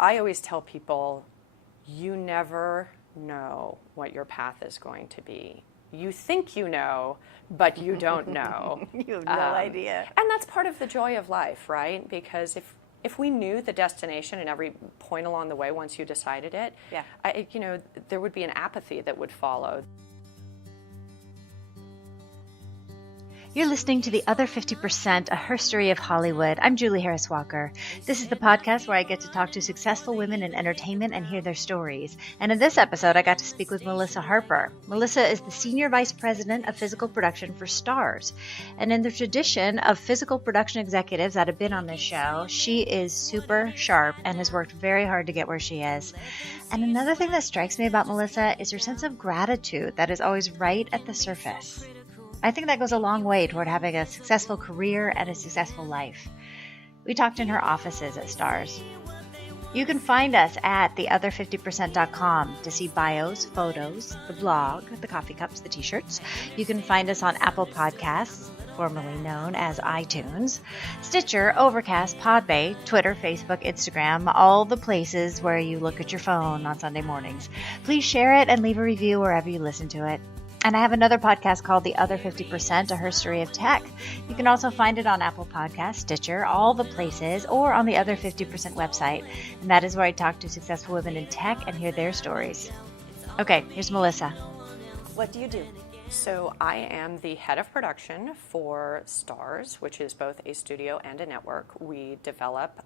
I always tell people, you never know what your path is going to be. You think you know, but you don't know. You have no idea. And that's part of the joy of life, right? Because if we knew the destination and every point along the way once you decided it, there would be an apathy that would follow. You're listening to The Other 50%, a herstory of Hollywood. I'm Julie Harris Walker. This is the podcast where I get to talk to successful women in entertainment and hear their stories. And in this episode, I got to speak with Melissa Harper. Melissa is the Senior Vice President of Physical Production for Starz. And in the tradition of physical production executives that have been on this show, she is super sharp and has worked very hard to get where she is. And another thing that strikes me about Melissa is her sense of gratitude that is always right at the surface. I think that goes a long way toward having a successful career and a successful life. We talked in her offices at Starz. You can find us at theother50%.com to see bios, photos, the blog, the coffee cups, the t-shirts. You can find us on Apple Podcasts, formerly known as iTunes, Stitcher, Overcast, Podbay, Twitter, Facebook, Instagram, all the places where you look at your phone on Sunday mornings. Please share it and leave a review wherever you listen to it. And I have another podcast called The Other 50%, a herstory of tech. You can also find it on Apple Podcasts, Stitcher, all the places, or on the Other 50% website. And that is where I talk to successful women in tech and hear their stories. Okay, here's Melissa. What do you do? So I am the head of production for Starz, which is both a studio and a network. We develop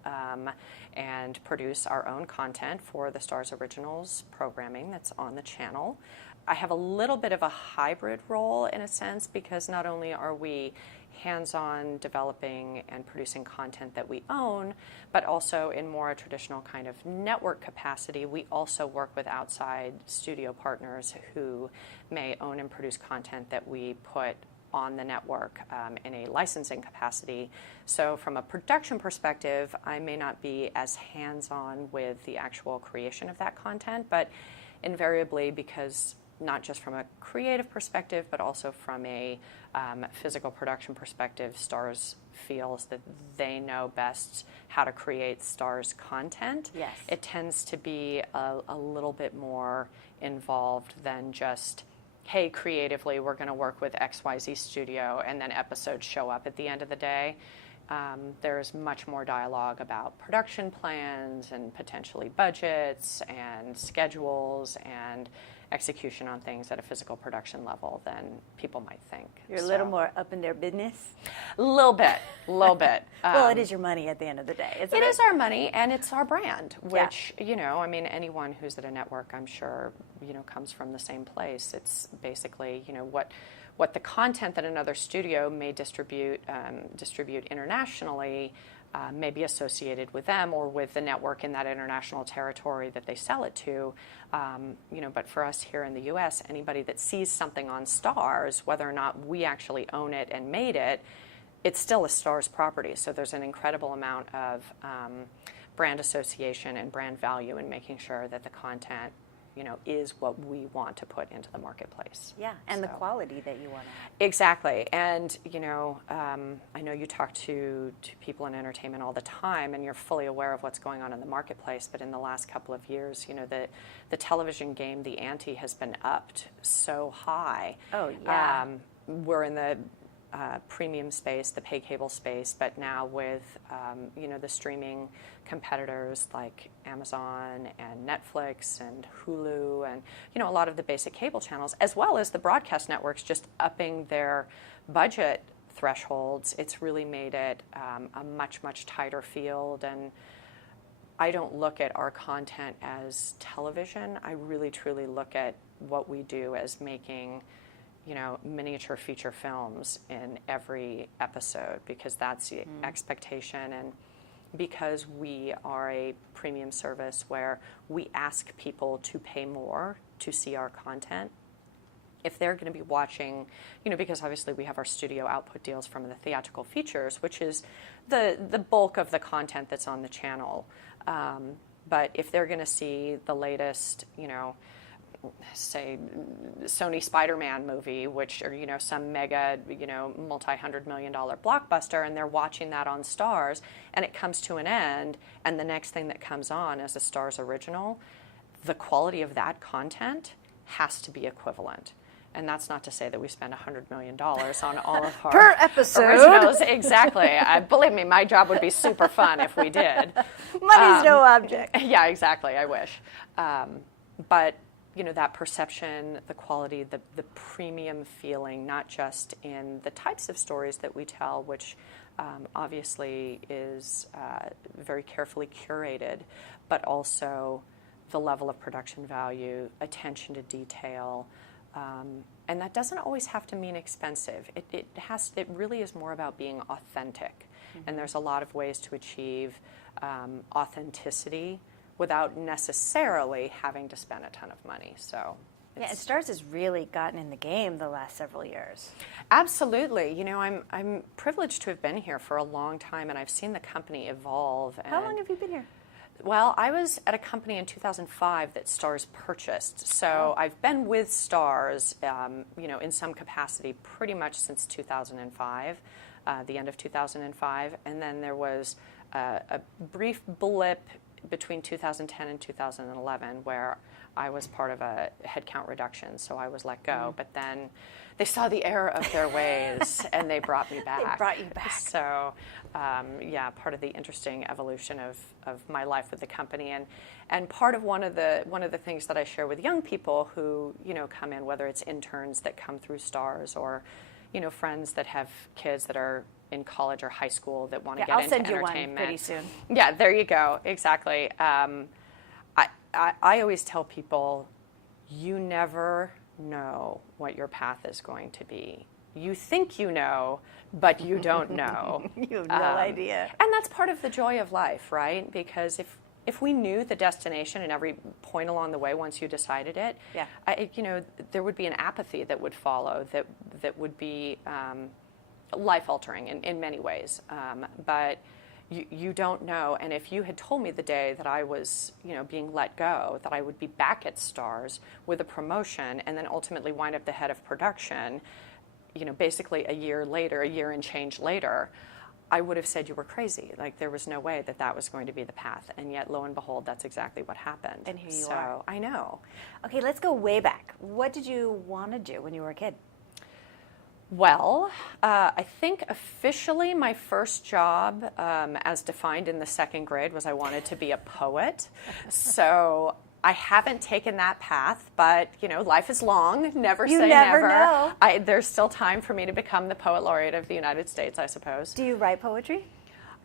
and produce our own content for the Starz Originals programming that's on the channel. I have a little bit of a hybrid role in a sense because not only are we hands-on developing and producing content that we own, but also in more a traditional kind of network capacity, we also work with outside studio partners who may own and produce content that we put on the network in a licensing capacity. So from a production perspective, I may not be as hands-on with the actual creation of that content, but invariably because not just from a creative perspective, but also from a physical production perspective, Starz feels that they know best how to create Starz content. Yes. It tends to be a little bit more involved than just, hey, creatively, we're going to work with XYZ studio, and then episodes show up at the end of the day. There's much more dialogue about production plans and potentially budgets and schedules and execution on things at a physical production level than people might think. You're a little more up in their business? A little bit. Well, it is your money at the end of the day, isn't it? It is our money, and it's our brand, which, anyone who's at a network, I'm sure, comes from the same place. It's basically, what the content that another studio may distribute internationally may be associated with them or with the network in that international territory that they sell it to. But for us here in the U.S., anybody that sees something on Starz, whether or not we actually own it and made it, it's still a Starz property. So there's an incredible amount of brand association and brand value in making sure that the content is what we want to put into the marketplace. Yeah, and the quality that you want to have. Exactly. And, I know you talk to people in entertainment all the time, and you're fully aware of what's going on in the marketplace. But in the last couple of years, the television game, the ante has been upped so high. Oh, yeah. We're in the premium space, the pay cable space, but now with the streaming competitors like Amazon and Netflix and Hulu and a lot of the basic cable channels, as well as the broadcast networks just upping their budget thresholds, it's really made it a much tighter field. And I don't look at our content as television. I really truly look at what we do as making miniature feature films in every episode, because that's the expectation, and because we are a premium service where we ask people to pay more to see our content. If they're going to be watching, because obviously we have our studio output deals from the theatrical features, which is the bulk of the content that's on the channel. But if they're going to see the latest, say, Sony Spider-Man movie, which, or, some mega, multi-$100 million blockbuster, and they're watching that on Starz, and it comes to an end, and the next thing that comes on is a Starz original, the quality of that content has to be equivalent. And that's not to say that we spend $100 million on all of our per episode originals. Exactly. Believe me, my job would be super fun if we did. Money's no object. Yeah, exactly. I wish. But that perception, the quality, the premium feeling, not just in the types of stories that we tell, which obviously is very carefully curated, but also the level of production value, attention to detail. And that doesn't always have to mean expensive. It really is more about being authentic. Mm-hmm. And there's a lot of ways to achieve authenticity without necessarily having to spend a ton of money. So, yeah, and Starz has really gotten in the game the last several years. Absolutely. I'm privileged to have been here for a long time, and I've seen the company evolve. How long have you been here? Well, I was at a company in 2005 that Starz purchased. So I've been with Starz, in some capacity pretty much since 2005, the end of 2005. And then there was a brief blip between 2010 and 2011 where I was part of a headcount reduction, so I was let go. Mm-hmm. But then they saw the error of their ways, and they brought me back. They brought you back. So, part of the interesting evolution of my life with the company, and part of one of the things that I share with young people who come in, whether it's interns that come through Starz or friends that have kids that are in college or high school that want to get into entertainment. I'll send you one pretty soon. Yeah, there you go. Exactly. I always tell people, you never know what your path is going to be. You think you know, but you don't know. You have no idea. And that's part of the joy of life, right? Because if we knew the destination and every point along the way once you decided it, yeah. There would be an apathy that would follow that would be life-altering in many ways. But you don't know, and if you had told me the day that I was, being let go, that I would be back at Starz with a promotion and then ultimately wind up the head of production, basically a year and change later, I would have said you were crazy. Like, there was no way that was going to be the path, and yet, lo and behold, that's exactly what happened. And here you are. I know. Okay, let's go way back. What did you want to do when you were a kid? Well, I think officially my first job, as defined in the second grade, was I wanted to be a poet. So I haven't taken that path, but, life is long. Never say never. You never know. There's still time for me to become the Poet Laureate of the United States, I suppose. Do you write poetry?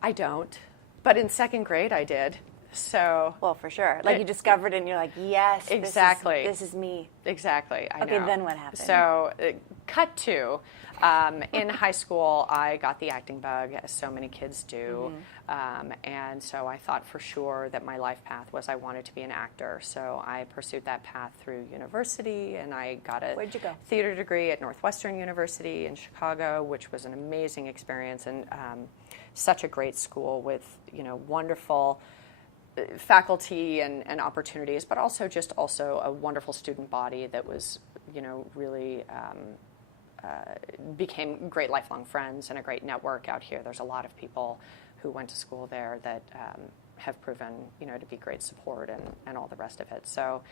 I don't. But in second grade, I did. So, well, for sure. Like, you discovered it and you're like, yes, exactly. This is me. Exactly. I know. Okay, then what happened? So, cut to, in high school, I got the acting bug, as so many kids do. Mm-hmm. And so I thought for sure that my life path was I wanted to be an actor. So I pursued that path through university, and I got a Where'd you go? Theater degree at Northwestern University in Chicago, which was an amazing experience and such a great school with, wonderful faculty and opportunities, but also a wonderful student body that was, really became great lifelong friends and a great network out here. There's a lot of people who went to school there that have proven, to be great support and all the rest of it. So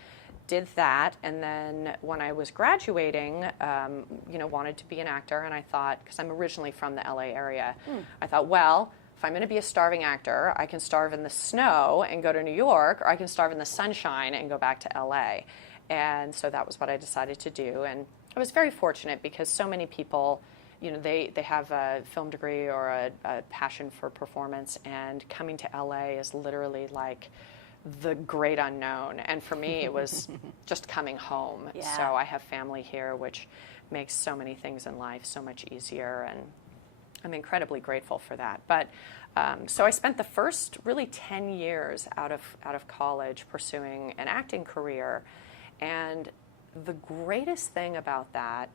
did that, and then when I was graduating, wanted to be an actor, and I thought, because I'm originally from the LA area, I thought, well, if I'm going to be a starving actor, I can starve in the snow and go to New York, or I can starve in the sunshine and go back to LA. And so that was what I decided to do. And I was very fortunate because so many people, they have a film degree or a passion for performance, and coming to LA is literally like the great unknown. And for me, it was just coming home. Yeah. So I have family here, which makes so many things in life so much easier, and I'm incredibly grateful for that. But so I spent the first really 10 years out of college pursuing an acting career, and the greatest thing about that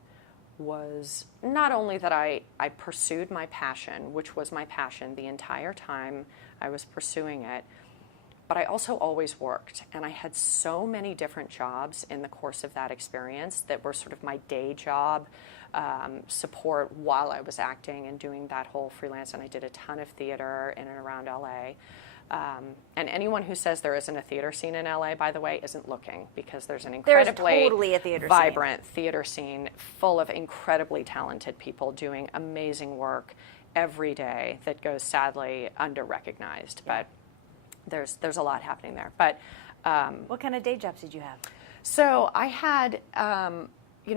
was not only that I pursued my passion, which was my passion the entire time I was pursuing it, but I also always worked, and I had so many different jobs in the course of that experience that were sort of my day job support while I was acting and doing that whole freelance, and I did a ton of theater in and around LA. And anyone who says there isn't a theater scene in LA, by the way, isn't looking, because there's an incredibly totally a theater vibrant theater scene full of incredibly talented people doing amazing work every day that goes sadly under-recognized. But there's a lot happening there. But what kind of day jobs did you have? so I had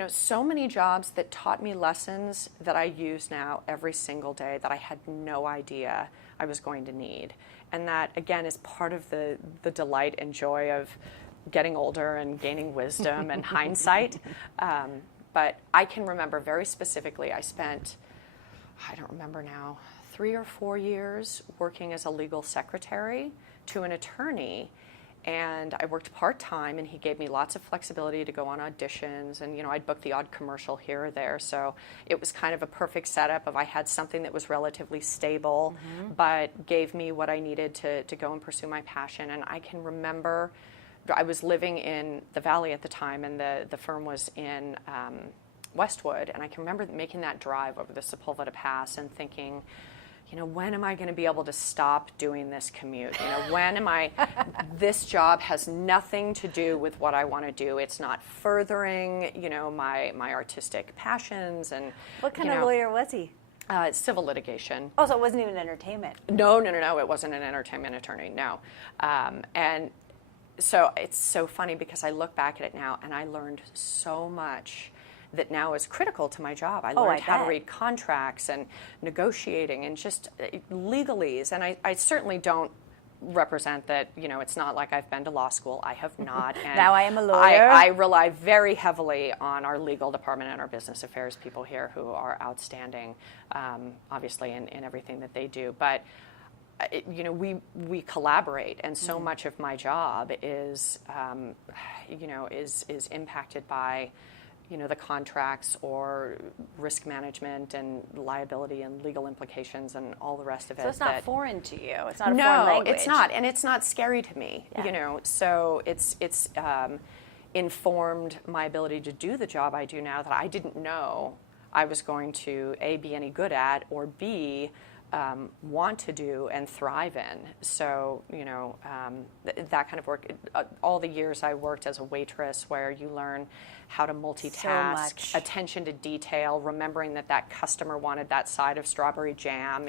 so many jobs that taught me lessons that I use now every single day that I had no idea I was going to need. And that, again, is part of the delight and joy of getting older and gaining wisdom and hindsight. But I can remember very specifically, I spent, I don't remember now, 3 or 4 years working as a legal secretary to an attorney. And I worked part-time, and he gave me lots of flexibility to go on auditions, and I'd book the odd commercial here or there. So it was kind of a perfect setup of I had something that was relatively stable, but gave me what I needed to go and pursue my passion. And I can remember I was living in the Valley at the time, and the firm was in Westwood, and I can remember making that drive over the Sepulveda Pass and thinking, when am I going to be able to stop doing this commute? When am I, this job has nothing to do with what I want to do. It's not furthering, my artistic passions. And what kind of lawyer was he? Civil litigation. Oh, so it wasn't even entertainment. No, it wasn't an entertainment attorney, no. And so it's so funny because I look back at it now and I learned so much that now is critical to my job. I learned how to read contracts and negotiating and just legalese. And I certainly don't represent that, it's not like I've been to law school. I have not. And now I am a lawyer. I rely very heavily on our legal department and our business affairs people here who are outstanding, obviously, in everything that they do. But we collaborate, and so much of my job is impacted by the contracts or risk management and liability and legal implications and all the rest of it. So it's not foreign to you. It's not a foreign language. No, it's not, and it's not scary to me. So it's informed my ability to do the job I do now that I didn't know I was going to A, be any good at, or B, want to do and thrive in. So, that kind of work, all the years I worked as a waitress where you learn how to multitask, attention to detail, remembering that customer wanted that side of strawberry jam,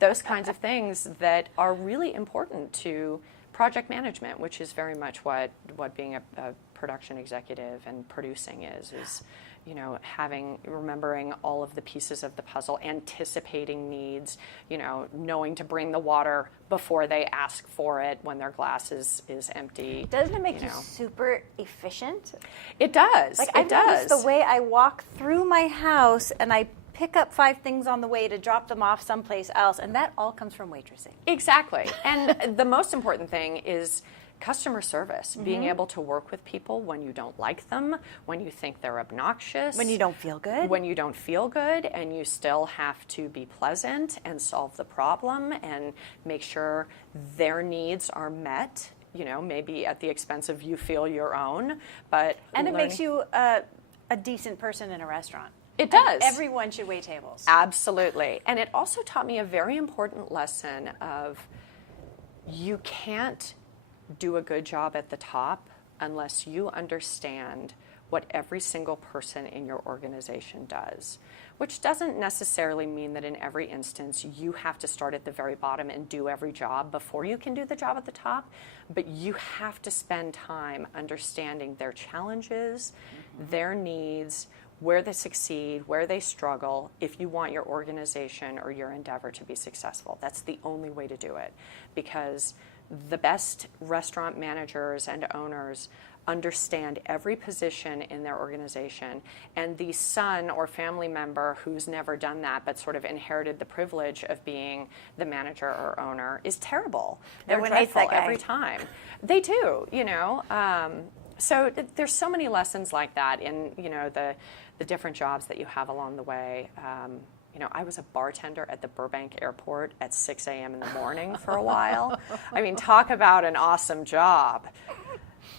those kinds of things that are really important to project management, which is very much what being a production executive and producing is remembering all of the pieces of the puzzle, anticipating needs, knowing to bring the water before they ask for it when their glass is empty. Doesn't it make you super efficient? It does. I've noticed the way I walk through my house and I pick up 5 things on the way to drop them off someplace else, and that all comes from waitressing. Exactly. And the most important thing is customer service, being able to work with people when you don't like them, when you think they're obnoxious. When you don't feel good. When you don't feel good, and you still have to be pleasant and solve the problem and make sure their needs are met, maybe at the expense of you feel your own. And it makes you a decent person in a restaurant. It does. Everyone should wait tables. Absolutely. And it also taught me a very important lesson of you can't do a good job at the top unless you understand what every single person in your organization does, which doesn't necessarily mean that in every instance you have to start at the very bottom and do every job before you can do the job at the top, but you have to spend time understanding their challenges, their needs, where they succeed, where they struggle, if you want your organization or your endeavor to be successful. That's the only way to do it, because the best restaurant managers and owners understand every position in their organization, and the son or family member who's never done that but sort of inherited the privilege of being the manager or owner is terrible. They're dreadful every time. They do, So there's so many lessons like that in, the different jobs that you have along the way. I was a bartender at the Burbank airport at 6 a.m. in the morning for a while. I mean, talk about an awesome job.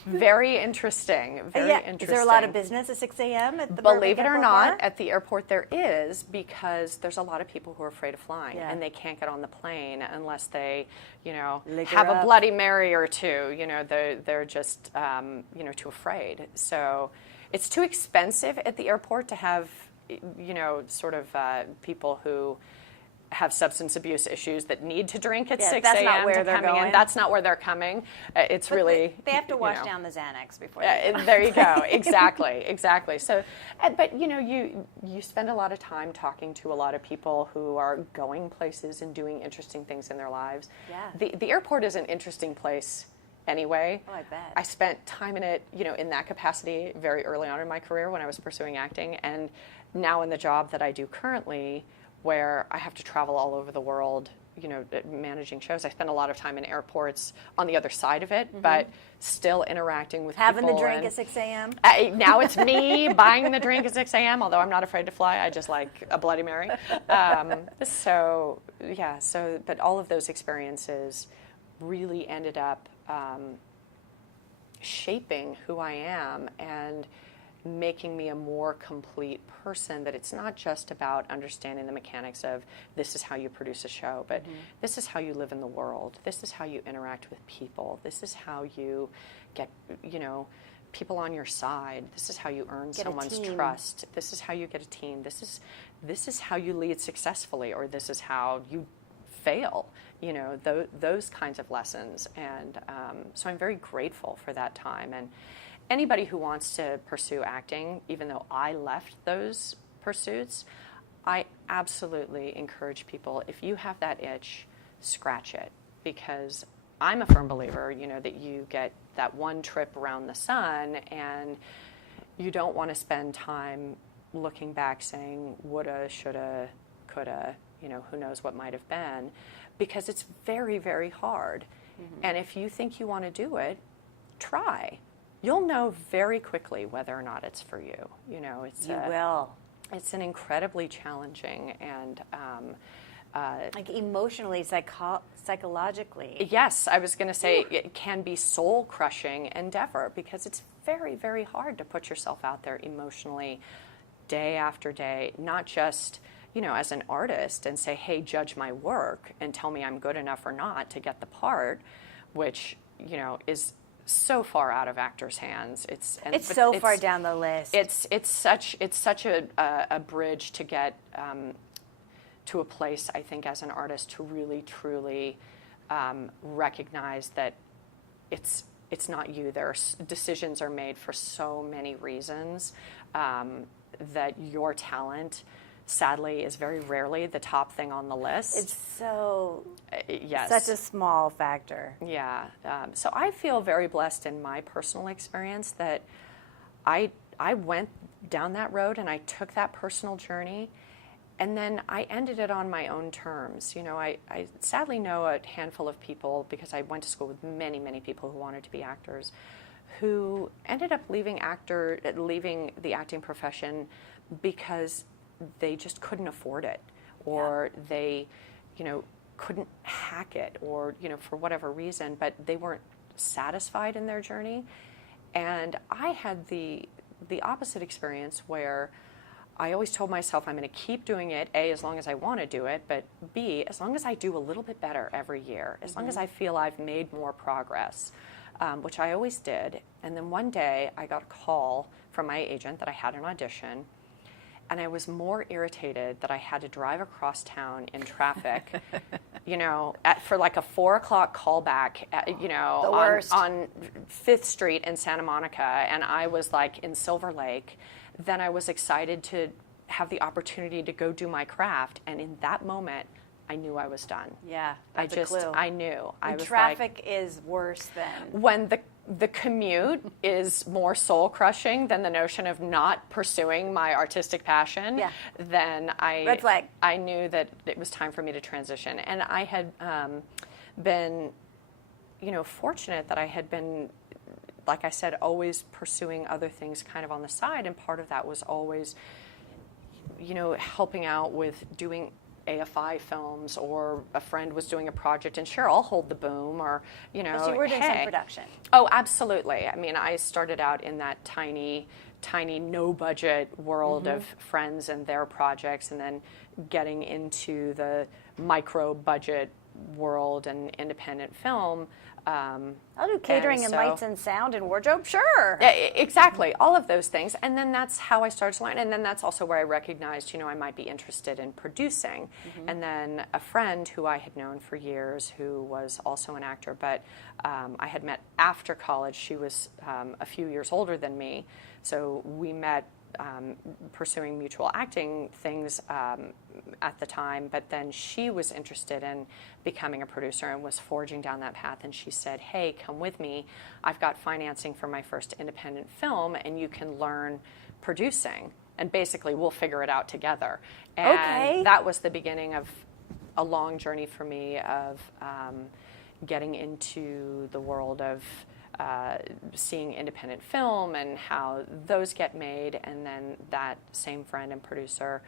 Very interesting. Very interesting. Is there a lot of business at 6 a.m. at the Believe it or Burbank not, Airport? at the airport there is, because there's a lot of people who are afraid of flying, Yeah. and they can't get on the plane unless they, Liquor have a up. Bloody Mary or two. They're just, too afraid. So it's too expensive at the airport to have, people who have substance abuse issues that need to drink at 6 a.m. that's not where they're coming in. going. That's not where they're coming. It's really... They have to wash down the Xanax before they get there you go. Exactly. So, but you spend a lot of time talking to a lot of people who are going places and doing interesting things in their lives. Yeah. The airport is an interesting place anyway. Oh, I bet. I spent time in it, in that capacity very early on in my career when I was pursuing acting, and now in the job that I do currently, where I have to travel all over the world, managing shows. I spend a lot of time in airports on the other side of it, but still interacting with Having people. the drink at 6 a.m.? Now it's me buying the drink at 6 a.m., although I'm not afraid to fly. I just like a Bloody Mary. But all of those experiences really ended up shaping who I am and making me a more complete person, that it's not just about understanding the mechanics of this is how you produce a show, but this is how you live in the world. This is how you interact with people. This is how you get, people on your side. This is how you earn someone's trust. This is how you get a team. This is how you lead successfully, or this is how you fail. Those kinds of lessons. And so I'm very grateful for that time. And anybody who wants to pursue acting, even though I left those pursuits, I absolutely encourage people, if you have that itch, scratch it. Because I'm a firm believer, that you get that one trip around the sun, and you don't want to spend time looking back saying, woulda, shoulda, coulda, who knows what might have been, because it's very, very hard. And if you think you want to do it, try. You'll know very quickly whether or not it's for you. Will. It's an incredibly challenging and like emotionally, psychologically. Yes, I was going to say it can be soul-crushing endeavor, because it's very, very hard to put yourself out there emotionally day after day, not just as an artist and say, hey, judge my work and tell me I'm good enough or not to get the part, which is so far out of actors' hands. It's far down the list. It's such a bridge to get to a place, I think, as an artist, to really truly recognize that it's not you. Decisions are made for so many reasons, that your talent, sadly, is very rarely the top thing on the list. It's yes. such a small factor. Yeah. So I feel very blessed in my personal experience that I went down that road and I took that personal journey, and then I ended it on my own terms. I sadly know a handful of people, because I went to school with many, many people who wanted to be actors, who ended up leaving the acting profession because they just couldn't afford it, or they, couldn't hack it, or, for whatever reason, but they weren't satisfied in their journey. And I had the opposite experience, where I always told myself I'm going to keep doing it, A, as long as I want to do it, but B, as long as I do a little bit better every year, as long as I feel I've made more progress, which I always did. And then one day I got a call from my agent that I had an audition, and I was more irritated that I had to drive across town in traffic, for like a 4 o'clock callback, The worst. on 5th Street in Santa Monica, and I was like in Silver Lake. Then I was excited to have the opportunity to go do my craft, and in that moment, I knew I was done. Yeah, that's a clue. I knew. I was traffic is worse than... When the commute is more soul-crushing than the notion of not pursuing my artistic passion, then Red flag. I knew that it was time for me to transition. And I had been, fortunate that I had been, like I said, always pursuing other things kind of on the side, and part of that was always helping out with doing AFI films, or a friend was doing a project, and sure, I'll hold the boom, or, But you were doing some production. Oh, absolutely. I mean, I started out in that tiny, no budget world of friends and their projects, and then getting into the micro budget world and independent film. I'll do catering and lights and sound and wardrobe, sure. Exactly, all of those things. And then that's how I started to learn. And then that's also where I recognized, I might be interested in producing. And then a friend who I had known for years, who was also an actor, but I had met after college. She was a few years older than me. So we met pursuing mutual acting things at the time, but then she was interested in becoming a producer and was forging down that path, and she said, hey, come with me. I've got financing for my first independent film, and you can learn producing, and basically we'll figure it out together. And that was the beginning of a long journey for me of getting into the world of seeing independent film and how those get made. And then that same friend and producer,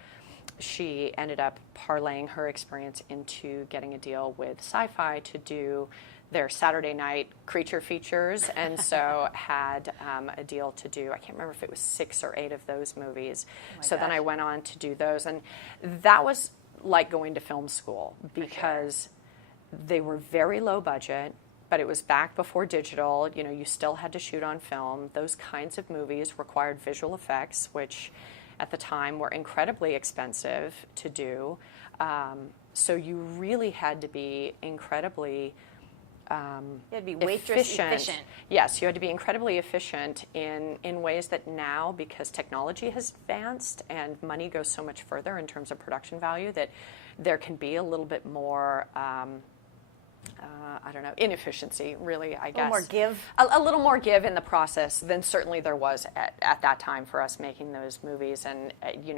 she ended up parlaying her experience into getting a deal with Sci-Fi to do their Saturday night creature features, and so had a deal to do, I can't remember if it was 6 or 8 of those movies. Then I went on to do those, and that was like going to film school, because they were very low budget, but it was back before digital. You still had to shoot on film. Those kinds of movies required visual effects, which at the time were incredibly expensive to do. So you really had to be incredibly you had to be waitress efficient. Yes, you had to be incredibly efficient in ways that now, because technology has advanced and money goes so much further in terms of production value, that there can be a little bit more inefficiency, really, I guess. A little more give? A little more give in the process than certainly there was at that time for us making those movies. And,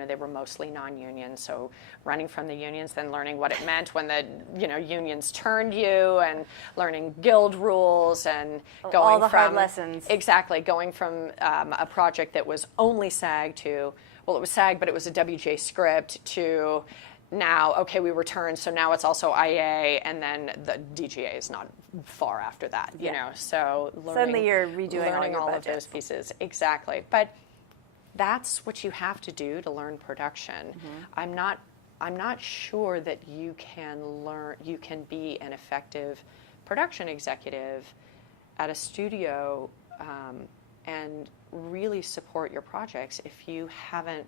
they were mostly non-union, so running from the unions, then learning what it meant when the, unions turned you, and learning guild rules, and going all the from... hard lessons. Exactly, going from a project that was only SAG to, well, it was SAG, but it was a WJ script, to... Now, okay, we return, so now it's also IA, and then the DGA is not far after that, So suddenly you're redoing all of those pieces, exactly. But that's what you have to do to learn production. I'm not sure that you can be an effective production executive at a studio and really support your projects if you haven't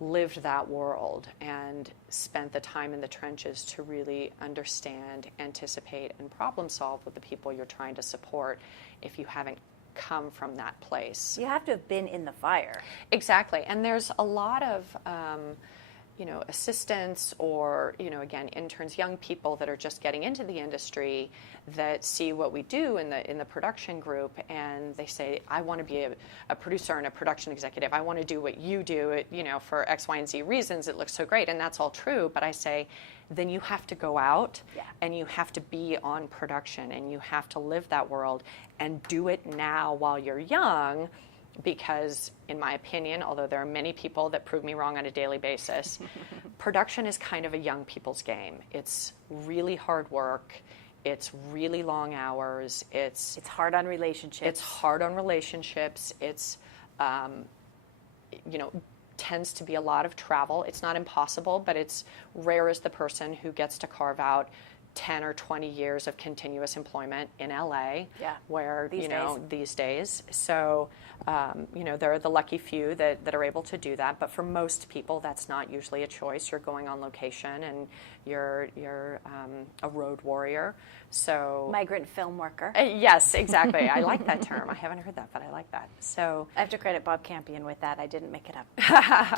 lived that world and spent the time in the trenches to really understand, anticipate, and problem solve with the people you're trying to support, if you haven't come from that place. You have to have been in the fire. Exactly. And there's a lot of assistants, or, again, interns, young people that are just getting into the industry, that see what we do in the production group, and they say, I want to be a producer and a production executive. I want to do what you do, for X, Y, and Z reasons. It looks so great, and that's all true. But I say, then you have to go out and you have to be on production, and you have to live that world and do it now while you're young. Because, in my opinion, although there are many people that prove me wrong on a daily basis, production is kind of a young people's game. It's really hard work. It's really long hours. It's hard on relationships. It's tends to be a lot of travel. It's not impossible, but it's rare is the person who gets to carve out 10 or 20 years of continuous employment in LA, where, these days. So, there are the lucky few that are able to do that. But for most people, that's not usually a choice. You're going on location, and you're a road warrior. So migrant film worker. Yes, exactly. I like that term. I haven't heard that, but I like that. So I have to credit Bob Campion with that. I didn't make it up.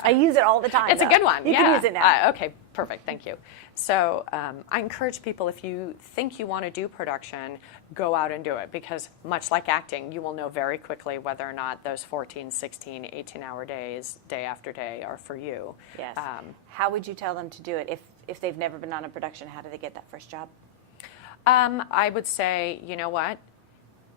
I use it all the time. It's a good one. You can use it now. Okay, perfect. Thank you. So I encourage people, if you think you want to do production, go out and do it, because much like acting, you will know very quickly whether or not those 14, 16, 18-hour days, day after day, are for you. Yes. How would you tell them to do it? If they've never been on a production, how do they get that first job? I would say, you know what?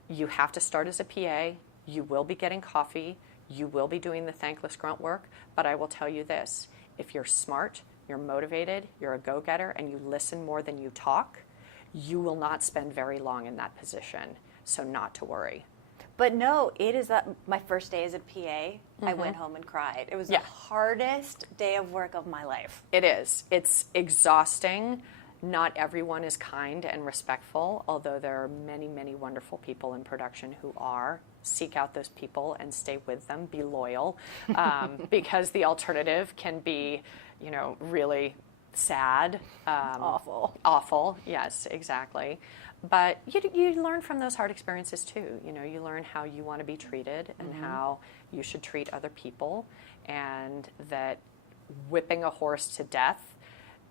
You have to start as a PA. You will be getting coffee. You will be doing the thankless grunt work. But I will tell you this. if you're smart, you're motivated, you're a go-getter, and you listen more than you talk, you will not spend very long in that position. So not to worry. But no, it is my first day as a PA. I went home and cried. It was the hardest day of work of my life. It is. It's exhausting. Not everyone is kind and respectful, although there are many, many wonderful people in production who are. Seek out those people and stay with them. Be loyal, because the alternative can be, really sad. Awful. Yes, exactly. But you learn from those hard experiences too. You learn how you want to be treated and how you should treat other people, and that whipping a horse to death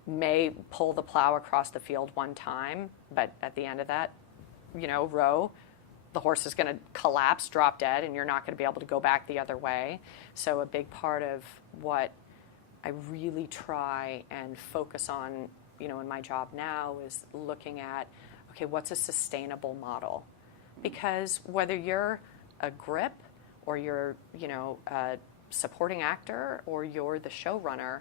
may pull the plow across the field one time, but at the end of that, row, the horse is going to collapse, drop dead, and you're not going to be able to go back the other way. So a big part of what I really try and focus on, in my job now is looking at, okay, what's a sustainable model? Because whether you're a grip or you're, a supporting actor or you're the showrunner,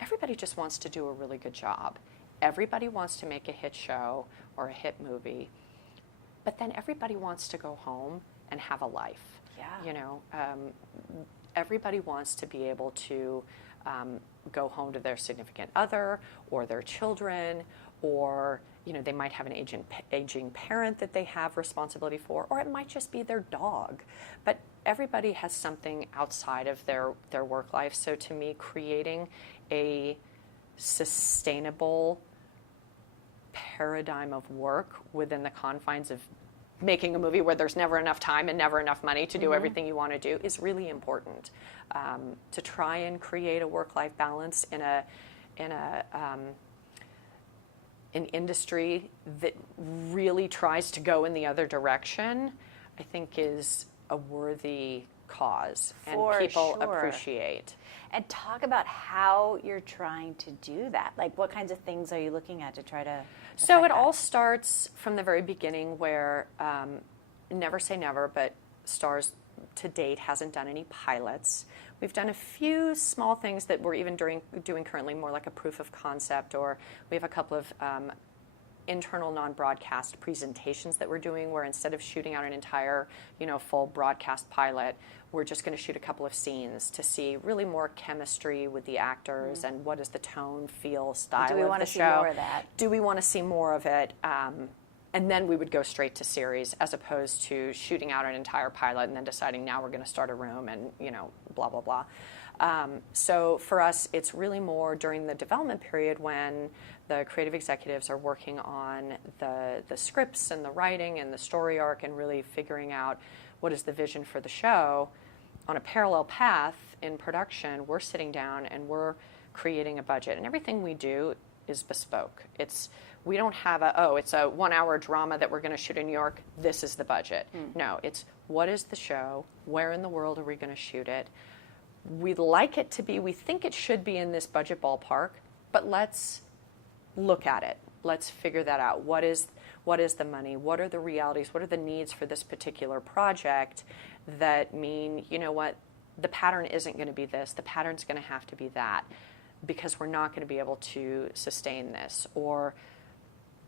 everybody just wants to do a really good job. Everybody wants to make a hit show or a hit movie, but then everybody wants to go home and have a life. Yeah. Everybody wants to be able to go home to their significant other or their children, or they might have an aging parent that they have responsibility for, or it might just be their dog. But everybody has something outside of their work life. So to me, creating a sustainable paradigm of work within the confines of making a movie where there's never enough time and never enough money to do everything you want to do is really important. To try and create a work-life balance in an industry that really tries to go in the other direction, I think is a worthy cause, and people appreciate. And talk about how you're trying to do that. Like, what kinds of things are you looking at to try to? So it all starts from the very beginning, where never say never, but Starz to date hasn't done any pilots. We've done a few small things that we're even doing currently, more like a proof of concept, or we have a couple of internal non-broadcast presentations that we're doing, where instead of shooting out an entire, full broadcast pilot, we're just going to shoot a couple of scenes to see really more chemistry with the actors and what is the tone, feel, style of the show. Do we want to see more of that? Do we want to see more of it? And then we would go straight to series, as opposed to shooting out an entire pilot and then deciding now we're going to start a room and, blah, blah, blah. So for us, it's really more during the development period when the creative executives are working on the scripts and the writing and the story arc and really figuring out what is the vision for the show. On a parallel path in production, we're sitting down and we're creating a budget, and everything we do is bespoke. We don't have it's a 1 hour drama that we're going to shoot in New York, this is the budget. No, it's what is the show, where in the world are we going to shoot it? We'd like it to be, we think it should be in this budget ballpark, but let's look at it. Let's figure that out. What is the money? What are the realities? What are the needs for this particular project that mean, the pattern isn't going to be this, the pattern's going to have to be that, because we're not going to be able to sustain this, or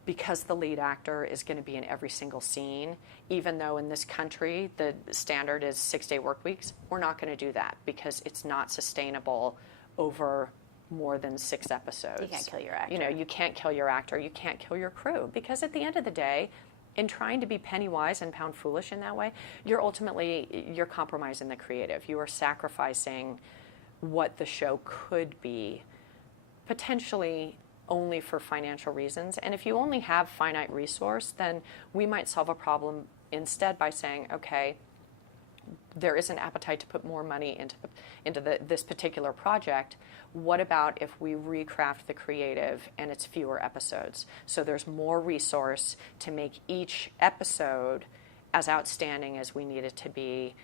because the lead actor is going to be in every single scene, even though in this country the standard is 6-day work weeks, we're not going to do that because it's not sustainable over more than 6 episodes. You can't kill your actor. You can't kill your actor, you can't kill your crew, because at the end of the day, in trying to be penny wise and pound foolish in that way, you're compromising the creative. You are sacrificing what the show could be, potentially only for financial reasons. And if you only have finite resource, then we might solve a problem instead by saying, okay, there is an appetite to put more money into this particular project. What about if we recraft the creative and it's fewer episodes? So there's more resource to make each episode as outstanding as we need it to be,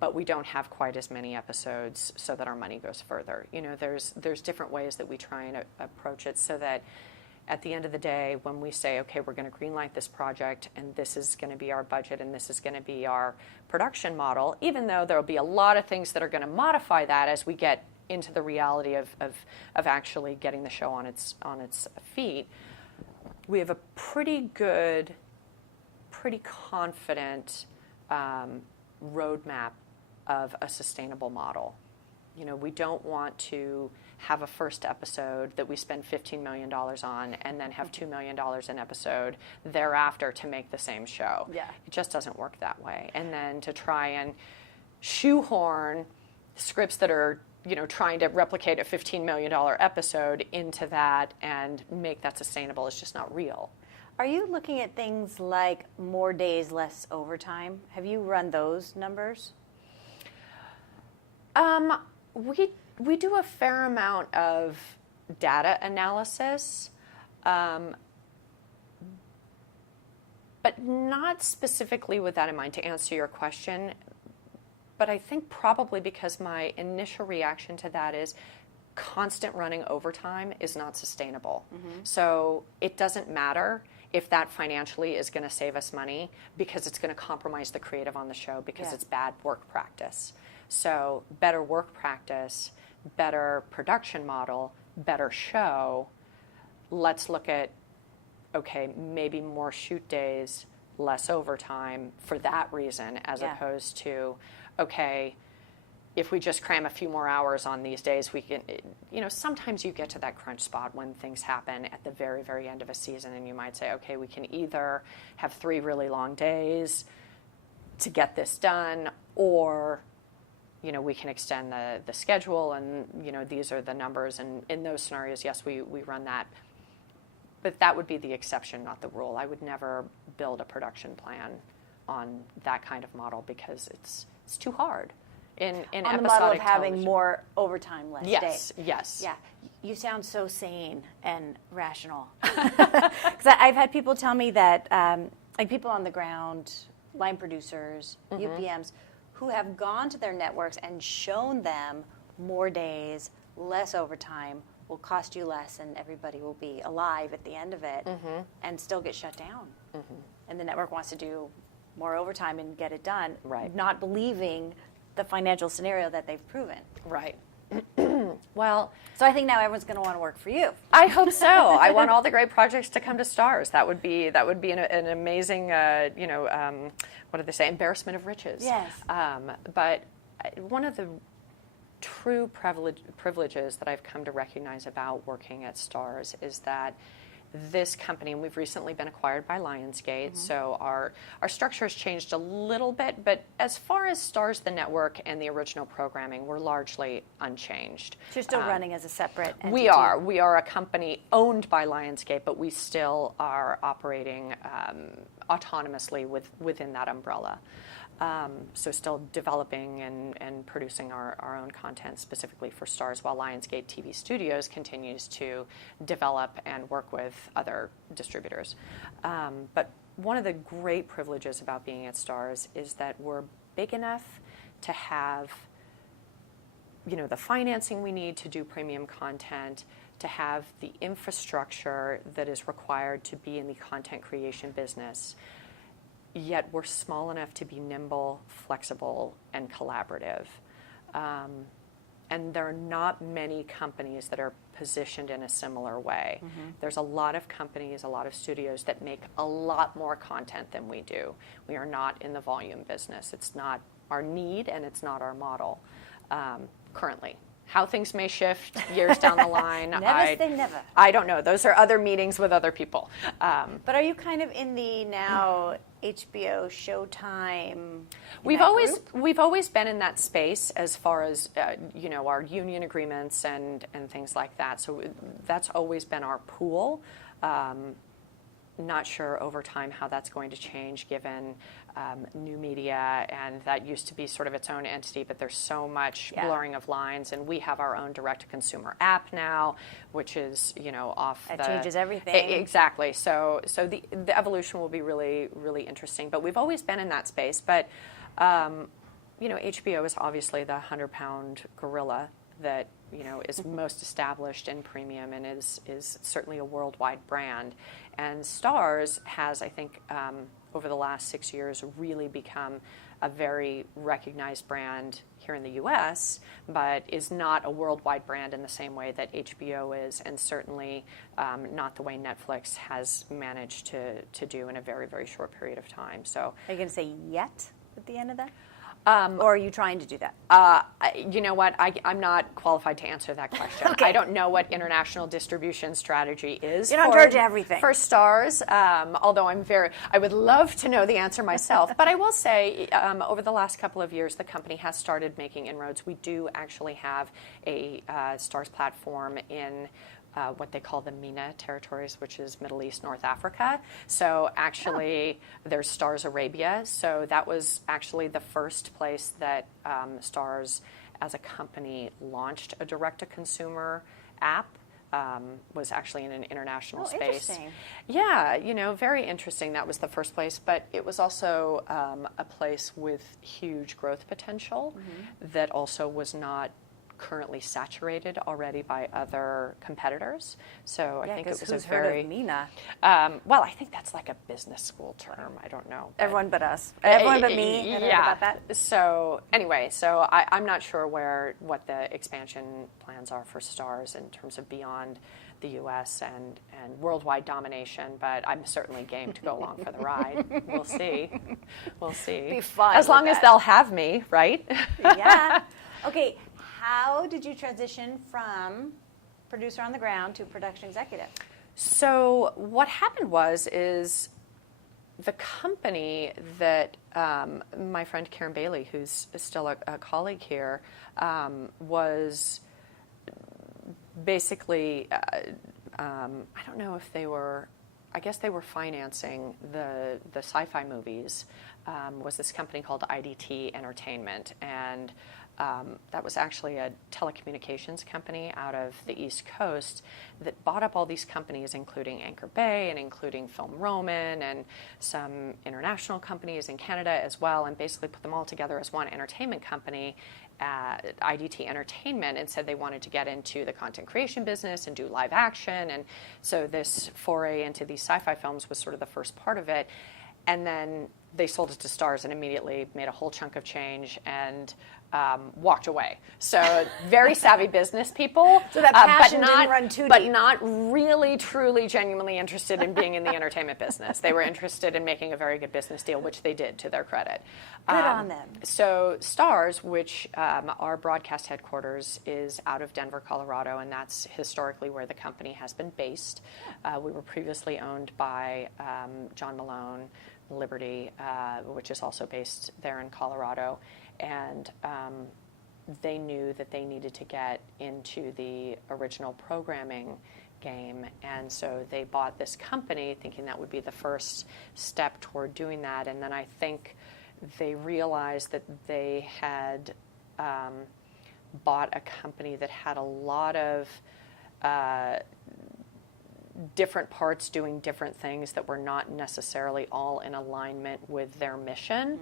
but we don't have quite as many episodes so that our money goes further. There's different ways that we try and approach it, so that at the end of the day, when we say, okay, we're going to greenlight this project and this is going to be our budget and this is going to be our production model, even though there'll be a lot of things that are going to modify that as we get into the reality of actually getting the show on its feet, we have a pretty good, pretty confident roadmap of a sustainable model. You know, we don't want to have a first episode that we spend $15 million on and then have $2 million an episode thereafter to make the same show. Yeah. It just doesn't work that way. And then to try and shoehorn scripts that are, you know, trying to replicate a $15 million episode into that and make that sustainable is just not real. Are you looking at things like more days, less overtime? Have you run those numbers? We do a fair amount of data analysis, but not specifically with that in mind, to answer your question. But I think probably because my initial reaction to that is constant running overtime is not sustainable. Mm-hmm. So it doesn't matter if that financially is going to save us money, because it's going to compromise the creative on the show, because it's bad work practice. So better work practice, better production model, better show. Let's look at, okay, maybe more shoot days, less overtime for that reason, as opposed to, okay, if we just cram a few more hours on these days, we can, you know, sometimes you get to that crunch spot when things happen at the very, very end of a season, and you might say, okay, we can either have 3 really long days to get this done, or, you know, we can extend the schedule, and, you know, these are the numbers. And in those scenarios, yes, we run that. But that would be the exception, not the rule. I would never build a production plan on that kind of model, because it's too hard. In on the model of having television. More overtime, less days. Yes. Yeah. You sound so sane and rational. Because I've had people tell me that, like people on the ground, line producers, UPMs, who have gone to their networks and shown them more days, less overtime, will cost you less, and everybody will be alive at the end of it, and still get shut down. And the network wants to do more overtime and get it done, not believing the financial scenario that they've proven. Right. Well, so I think now everyone's going to want to work for you. I hope so. I want all the great projects to come to Starz. That would be an amazing, what do they say, embarrassment of riches. Yes. But one of the true privileges that I've come to recognize about working at Starz is that this company, and we've recently been acquired by Lionsgate, so our structure has changed a little bit, but as far as Starz, the network, and the original programming, we're largely unchanged. So you're still running as a separate entity? We are. We are a company owned by Lionsgate, but we still are operating autonomously within that umbrella. So still developing and producing our own content specifically for Starz, while Lionsgate TV Studios continues to develop and work with other distributors. But one of the great privileges about being at Starz is that we're big enough to have, you know, the financing we need to do premium content, to have the infrastructure that is required to be in the content creation business. Yet we're small enough to be nimble, flexible, and collaborative. And there are not many companies that are positioned in a similar way. There's a lot of companies, a lot of studios that make a lot more content than we do. We are not in the volume business. It's not our need, and it's not our model currently. How things may shift years down the line, Never say never. I don't know. Those are other meetings with other people. But are you kind of in the now HBO, Showtime? We've always been in that space as far as our union agreements and things like that. So that's always been our pool. Not sure over time how that's going to change given new media, and that used to be sort of its own entity, but there's so much blurring of lines, and we have our own direct-to-consumer app now, which is, That changes everything. Exactly. So the evolution will be really, really interesting, but we've always been in that space. But, HBO is obviously the 100-pound gorilla that is most established in premium and is certainly a worldwide brand. And Starz has, I think, over the last 6 years, really become a very recognized brand here in the U.S., but is not a worldwide brand in the same way that HBO is, and certainly not the way Netflix has managed to do in a very, very short period of time. So, are you going to say yet at the end of that? Or are you trying to do that? You know what? I'm not qualified to answer that question. Okay. I don't know what international distribution strategy is. You don't charge everything. For Starz, although I would love to know the answer myself. But I will say, over the last couple of years, the company has started making inroads. We do actually have a Starz platform in what they call the MENA territories, which is Middle East, North Africa. So actually, there's Starz Arabia. So that was actually the first place that Starz, as a company, launched a direct-to-consumer app. Was actually in an international space. Interesting. Yeah, very interesting. That was the first place, but it was also a place with huge growth potential that also was not currently saturated already by other competitors. So I think it was a very... heard of MENA? Well, I think that's like a business school term. I don't know. Everyone but us. Everyone but me had heard about that. So anyway, I'm not sure what the expansion plans are for Starz in terms of beyond the U.S. and worldwide domination, but I'm certainly game to go along for the ride. We'll see. Be fun. As long as they'll have me, right? Yeah. Okay. How did you transition from producer on the ground to production executive? So what happened is the company that my friend Karen Bailey, who's still a colleague here, was basically, I don't know if they were, I guess they were financing the sci-fi movies, was this company called IDT Entertainment, and that was actually a telecommunications company out of the East Coast that bought up all these companies, including Anchor Bay and including Film Roman and some international companies in Canada as well, and basically put them all together as one entertainment company, IDT Entertainment, and said they wanted to get into the content creation business and do live action. And so this foray into these sci-fi films was sort of the first part of it. And then they sold it to Starz and immediately made a whole chunk of change and walked away. So very savvy business people. So that passion didn't run too deep. But not really, truly, genuinely interested in being in the entertainment business. They were interested in making a very good business deal, which they did, to their credit. Good on them. So Starz, which our broadcast headquarters is out of Denver, Colorado, and that's historically where the company has been based. We were previously owned by John Malone, Liberty, which is also based there in Colorado, and they knew that they needed to get into the original programming game, and so they bought this company thinking that would be the first step toward doing that, and then I think they realized that they had bought a company that had a lot of different parts doing different things that were not necessarily all in alignment with their mission.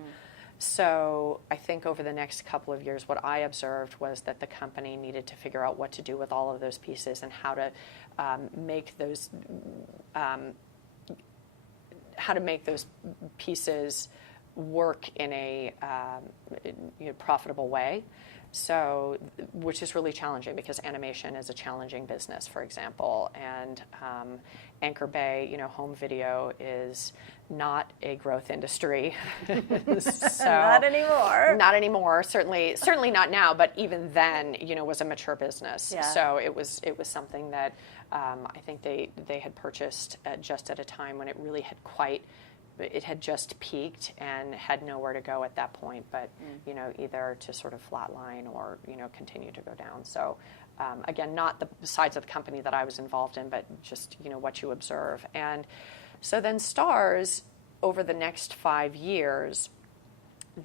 So I think over the next couple of years, what I observed was that the company needed to figure out what to do with all of those pieces and how to make those pieces work in a profitable way. So, which is really challenging because animation is a challenging business, for example, and Anchor Bay, home video is not a growth industry. So, not anymore. Not anymore. Certainly not now. But even then, was a mature business. Yeah. So it was something that I think they had purchased just at a time when it really had it had just peaked and had nowhere to go at that point, but either to sort of flatline or continue to go down. So again, not the sides of the company that I was involved in, but just what you observe. And so then Starz, over the next 5 years,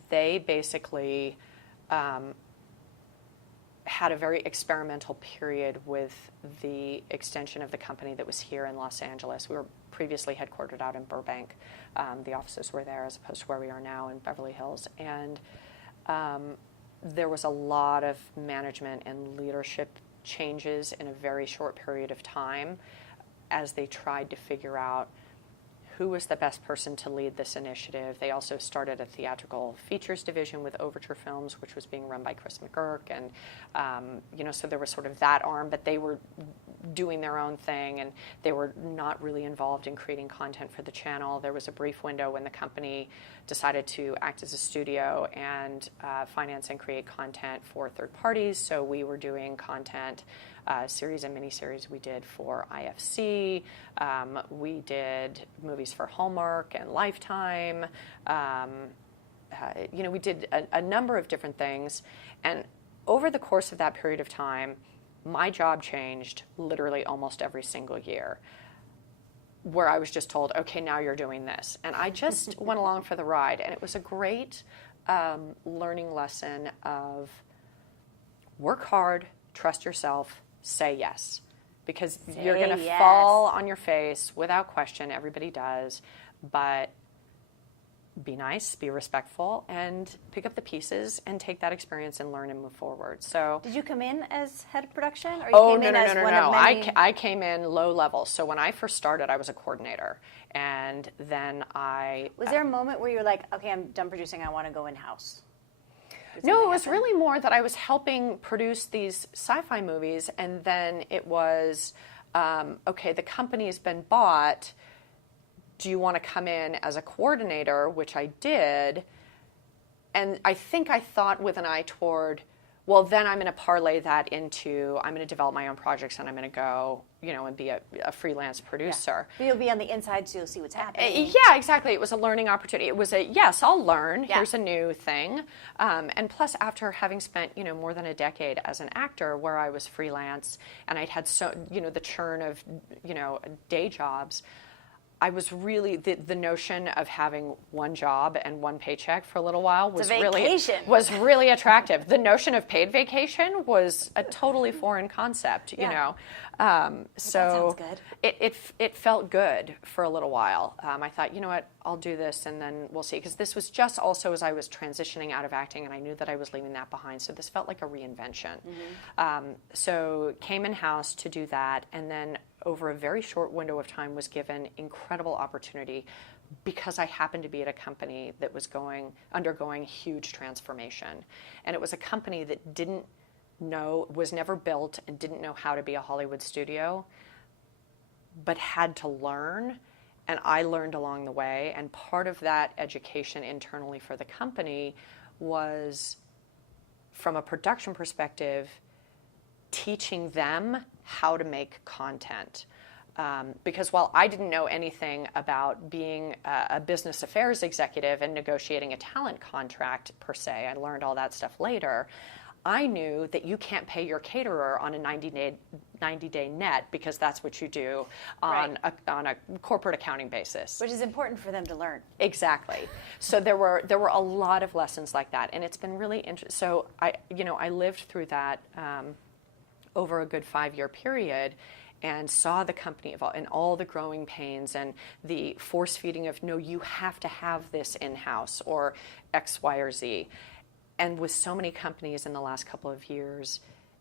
they basically had a very experimental period with the extension of the company that was here in Los Angeles. We were previously headquartered out in Burbank. The offices were there as opposed to where we are now in Beverly Hills. And there was a lot of management and leadership changes in a very short period of time as they tried to figure out who was the best person to lead this initiative. They also started a theatrical features division with Overture Films, which was being run by Chris McGurk, and so there was sort of that arm, but they were doing their own thing, and they were not really involved in creating content for the channel. There was a brief window when the company decided to act as a studio and finance and create content for third parties. So we were doing content, series and miniseries we did for IFC. We did movies for Hallmark and Lifetime. We did a number of different things. And over the course of that period of time, my job changed literally almost every single year, where I was just told, okay, now you're doing this. And I just went along for the ride. And it was a great learning lesson of work hard, trust yourself, say yes. Because you're going to fall on your face without question. Everybody does. But be nice, be respectful, and pick up the pieces and take that experience and learn and move forward. So, did you come in as head of production, or no. of many? I came in low level. So when I first started, I was a coordinator, and then Was there a moment where you were like, okay, I'm done producing, I want to go in house? No, it was really more that I was helping produce these sci-fi movies, and then it was, okay, the company's been bought. Do you want to come in as a coordinator, which I did, and I think I thought with an eye toward, well, then I'm going to parlay that into, I'm going to develop my own projects, and I'm going to go, and be a freelance producer. Yeah. You'll be on the inside, so you'll see what's happening. Yeah, exactly. It was a learning opportunity. It was yes, I'll learn. Yeah. Here's a new thing. And plus, after having spent, more than a decade as an actor where I was freelance, and I'd had the churn of, day jobs, I was really, the notion of having one job and one paycheck for a little while was really attractive. The notion of paid vacation was a totally foreign concept, So that sounds good. It felt good for a little while. I thought, you know what, I'll do this and then we'll see. Because this was just also as I was transitioning out of acting, and I knew that I was leaving that behind. So this felt like a reinvention. Mm-hmm. So came in-house to do that, and then over a very short window of time was given incredible opportunity because I happened to be at a company that was undergoing huge transformation. And it was a company that was never built and didn't know how to be a Hollywood studio, but had to learn. And I learned along the way. And part of that education internally for the company was, from a production perspective, teaching them how to make content. Because while I didn't know anything about being a business affairs executive and negotiating a talent contract per se, I learned all that stuff later, I knew that you can't pay your caterer on a 90-day net, because that's what you do on a corporate accounting basis. Which is important for them to learn. Exactly. So there were a lot of lessons like that, and it's been really interesting. So I lived through that over a good 5-year period, and saw the company evolve and all the growing pains and the force feeding of, no, you have to have this in-house or X, Y, or Z. And with so many companies in the last couple of years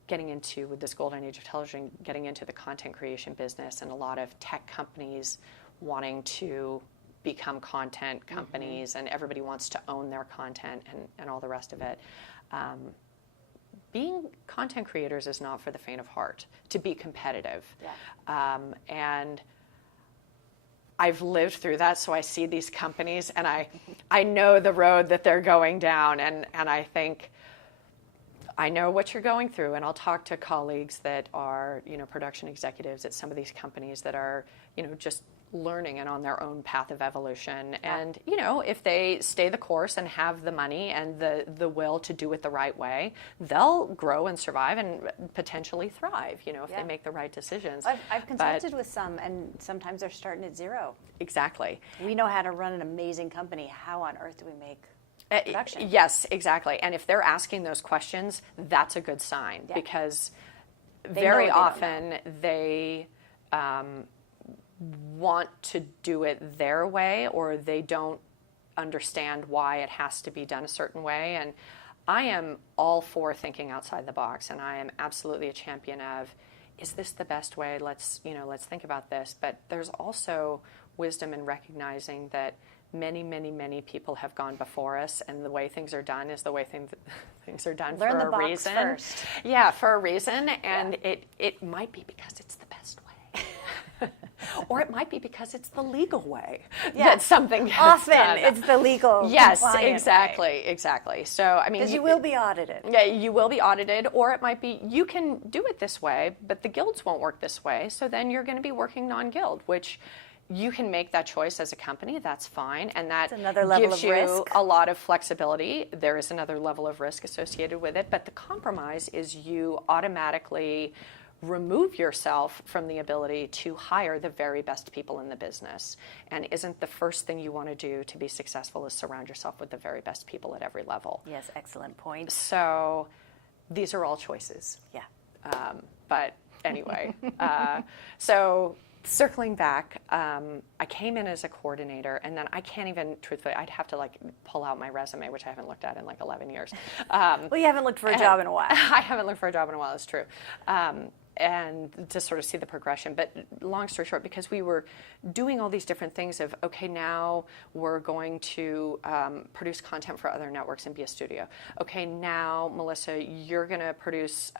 with this golden age of television, getting into the content creation business, and a lot of tech companies wanting to become content companies, and everybody wants to own their content and all the rest of it. Being content creators is not for the faint of heart, to be competitive. Yeah. And I've lived through that, so I see these companies, and I know the road that they're going down, and I think, I know what you're going through, and I'll talk to colleagues that are, production executives at some of these companies that are, just learning and on their own path of evolution. Yeah. And, if they stay the course and have the money and the will to do it the right way, they'll grow and survive and potentially thrive, if they make the right decisions. I've consulted with some, and sometimes they're starting at zero. Exactly. We know how to run an amazing company. How on earth do we make production? Yes, exactly. And if they're asking those questions, that's a good sign, because very often they want to do it their way, or they don't understand why it has to be done a certain way. And I am all for thinking outside the box, and I am absolutely a champion of, is this the best way? Let's think about this. But there's also wisdom in recognizing that many, many, many people have gone before us, and the way things are done is the way things are done Learn for the a box reason. first. Yeah, for a reason, and it might be because it's the best way. Or it might be because it's the legal way that something gets Often done. it's the legal Yes, compliant exactly. So, I mean, because you will be audited. Yeah, you will be audited, or it might be you can do it this way, but the guilds won't work this way. So then you're going to be working non-guild, which you can make that choice as a company. That's fine, and that another level gives of you risk. a lot of flexibility. There is another level of risk associated with it, but the compromise is you automatically remove yourself from the ability to hire the very best people in the business. And isn't the first thing you want to do to be successful is surround yourself with the very best people at every level? Yes, excellent point. So these are all choices. Yeah. But anyway, so circling back, I came in as a coordinator, and then I can't even, truthfully, I'd have to like pull out my resume, which I haven't looked at in like 11 years. Well, you haven't looked for a job in a while. I haven't looked for a job in a while, it's true. And to sort of see the progression. But long story short, because we were doing all these different things of, okay, now we're going to produce content for other networks and be a studio. Okay, now, Melissa, you're going to produce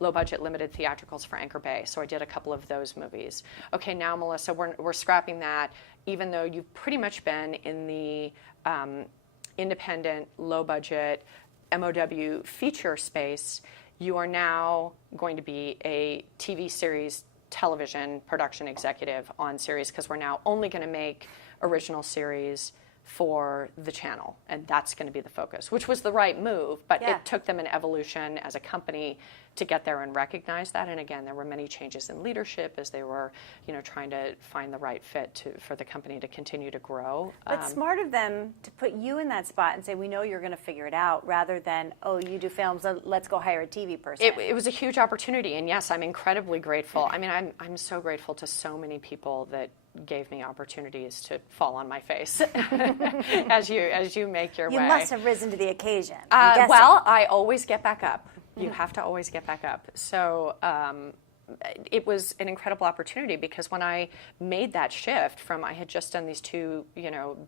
low-budget, limited theatricals for Anchor Bay. So I did a couple of those movies. Okay, now, Melissa, we're scrapping that, even though you've pretty much been in the independent, low-budget, MOW feature space. You are now going to be a TV series television production executive on series, because we're now only going to make original series for the channel, and that's going to be the focus, which was the right move, but it took them an evolution as a company to get there and recognize that. And again, there were many changes in leadership as they were, trying to find the right fit for the company to continue to grow. But smart of them to put you in that spot and say, we know you're going to figure it out, rather than, oh, you do films, let's go hire a TV person. It was a huge opportunity, and yes, I'm incredibly grateful. I mean, I'm so grateful to so many people that gave me opportunities to fall on my face as you make your way. You must have risen to the occasion. Well, I always get back up. You have to always get back up. So it was an incredible opportunity, because when I made that shift from, I had just done these two,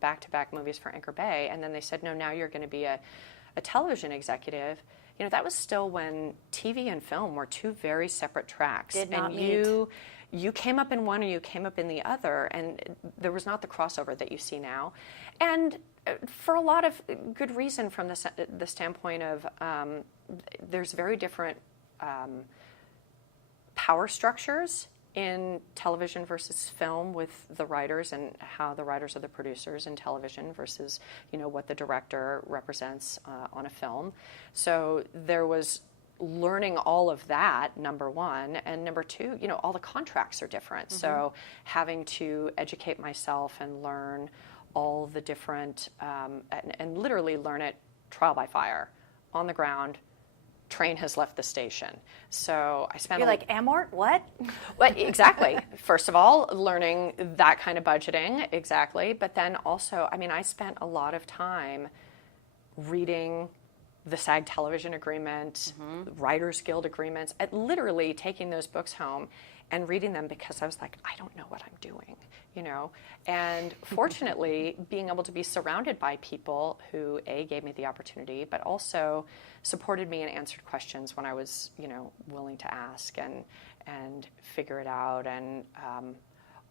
back-to-back movies for Anchor Bay, and then they said, no, now you're going to be a television executive. That was still when TV and film were two very separate tracks. Did not and meet. You came up in one or you came up in the other, and there was not the crossover that you see now. And for a lot of good reason, from the standpoint of there's very different power structures in television versus film, with the writers and how the writers are the producers in television versus what the director represents on a film. So there was learning all of that, number one, and number two, all the contracts are different. Mm-hmm. So having to educate myself and learn all the different and literally learn it trial by fire, on the ground. Train has left the station. So I spent... You're like, Amort, what? Well, exactly. First of all, learning that kind of budgeting, exactly. But then also, I spent a lot of time reading the SAG television agreement, Writers Guild agreements, and literally taking those books home and reading them, because I was like, I don't know what I'm doing, And fortunately, being able to be surrounded by people who, A, gave me the opportunity, but also supported me and answered questions when I was, willing to ask and figure it out, and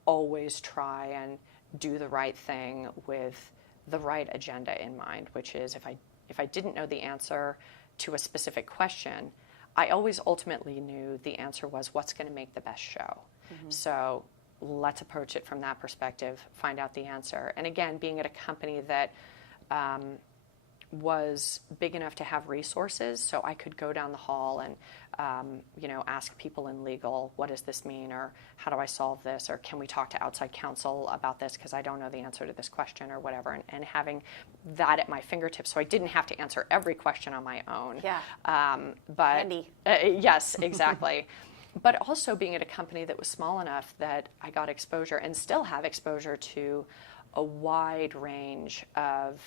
always try and do the right thing with the right agenda in mind, which is if I didn't know the answer to a specific question, I always ultimately knew the answer was what's going to make the best show. Mm-hmm. So let's approach it from that perspective, find out the answer. And again, being at a company that was big enough to have resources, so I could go down the hall and ask people in legal, what does this mean, or how do I solve this, or can we talk to outside counsel about this because I don't know the answer to this question, or whatever, and having that at my fingertips, so I didn't have to answer every question on my own. Yeah. But handy. Yes, exactly. But also being at a company that was small enough that I got exposure, and still have exposure to a wide range of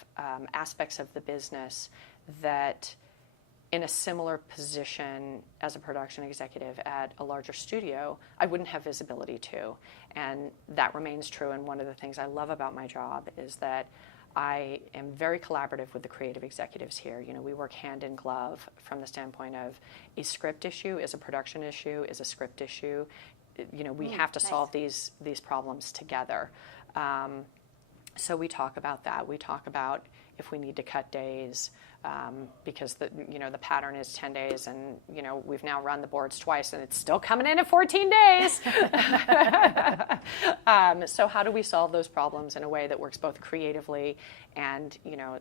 aspects of the business that in a similar position as a production executive at a larger studio, I wouldn't have visibility to. And that remains true. And one of the things I love about my job is that I am very collaborative with the creative executives here. You know, we work hand in glove from the standpoint of a script issue is a production issue, is a script issue. You know, we have to solve these problems together. So we talk about that. We talk about if we need to cut days, because the pattern is 10 days, and we've now run the boards twice, and it's still coming in at 14 days. So how do we solve those problems in a way that works both creatively and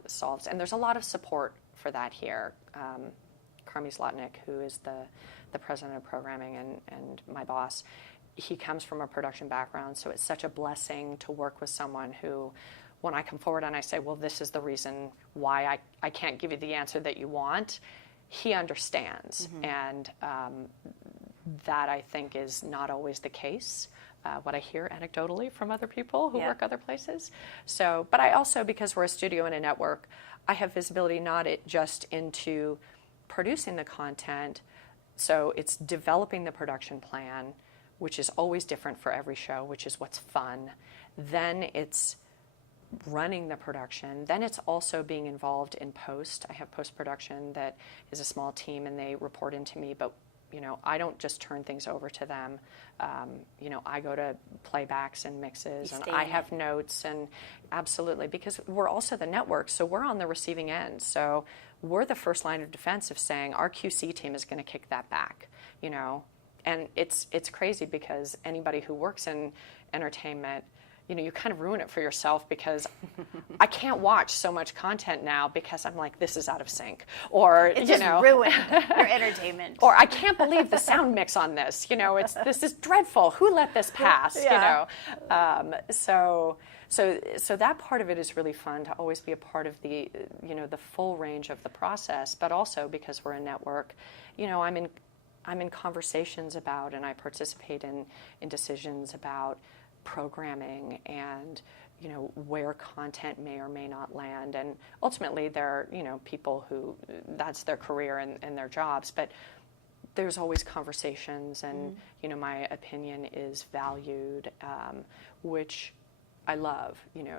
solves? And there's a lot of support for that here. Carmi Zlotnick, who is the president of programming and my boss, he comes from a production background, so it's such a blessing to work with someone who, when I come forward and I say, well, this is the reason why I can't give you the answer that you want, he understands. And that, I think, is not always the case, what I hear anecdotally from other people who work other places. So, but I also, because we're a studio and a network, I have visibility not just into producing the content, so it's developing the production plan, which is always different for every show, which is what's fun. Then it's running the production. Then it's also being involved in post. I have post-production that is a small team, and they report into me, but I don't just turn things over to them. I go to playbacks and mixes, and I have notes, and absolutely, because we're also the network, so we're on the receiving end. So we're the first line of defense of saying our QC team is going to kick that back, And it's crazy, because anybody who works in entertainment, you kind of ruin it for yourself, because I can't watch so much content now because I'm like, this is out of sync, or it just ruined your entertainment, or I can't believe the sound mix on this. This is dreadful. Who let this pass? So that part of it is really fun, to always be a part of the the full range of the process, but also because we're a network, I'm in conversations about, and I participate in decisions about programming and where content may or may not land. And ultimately there are people who that's their career and their jobs, but there's always conversations, and my opinion is valued, which I love.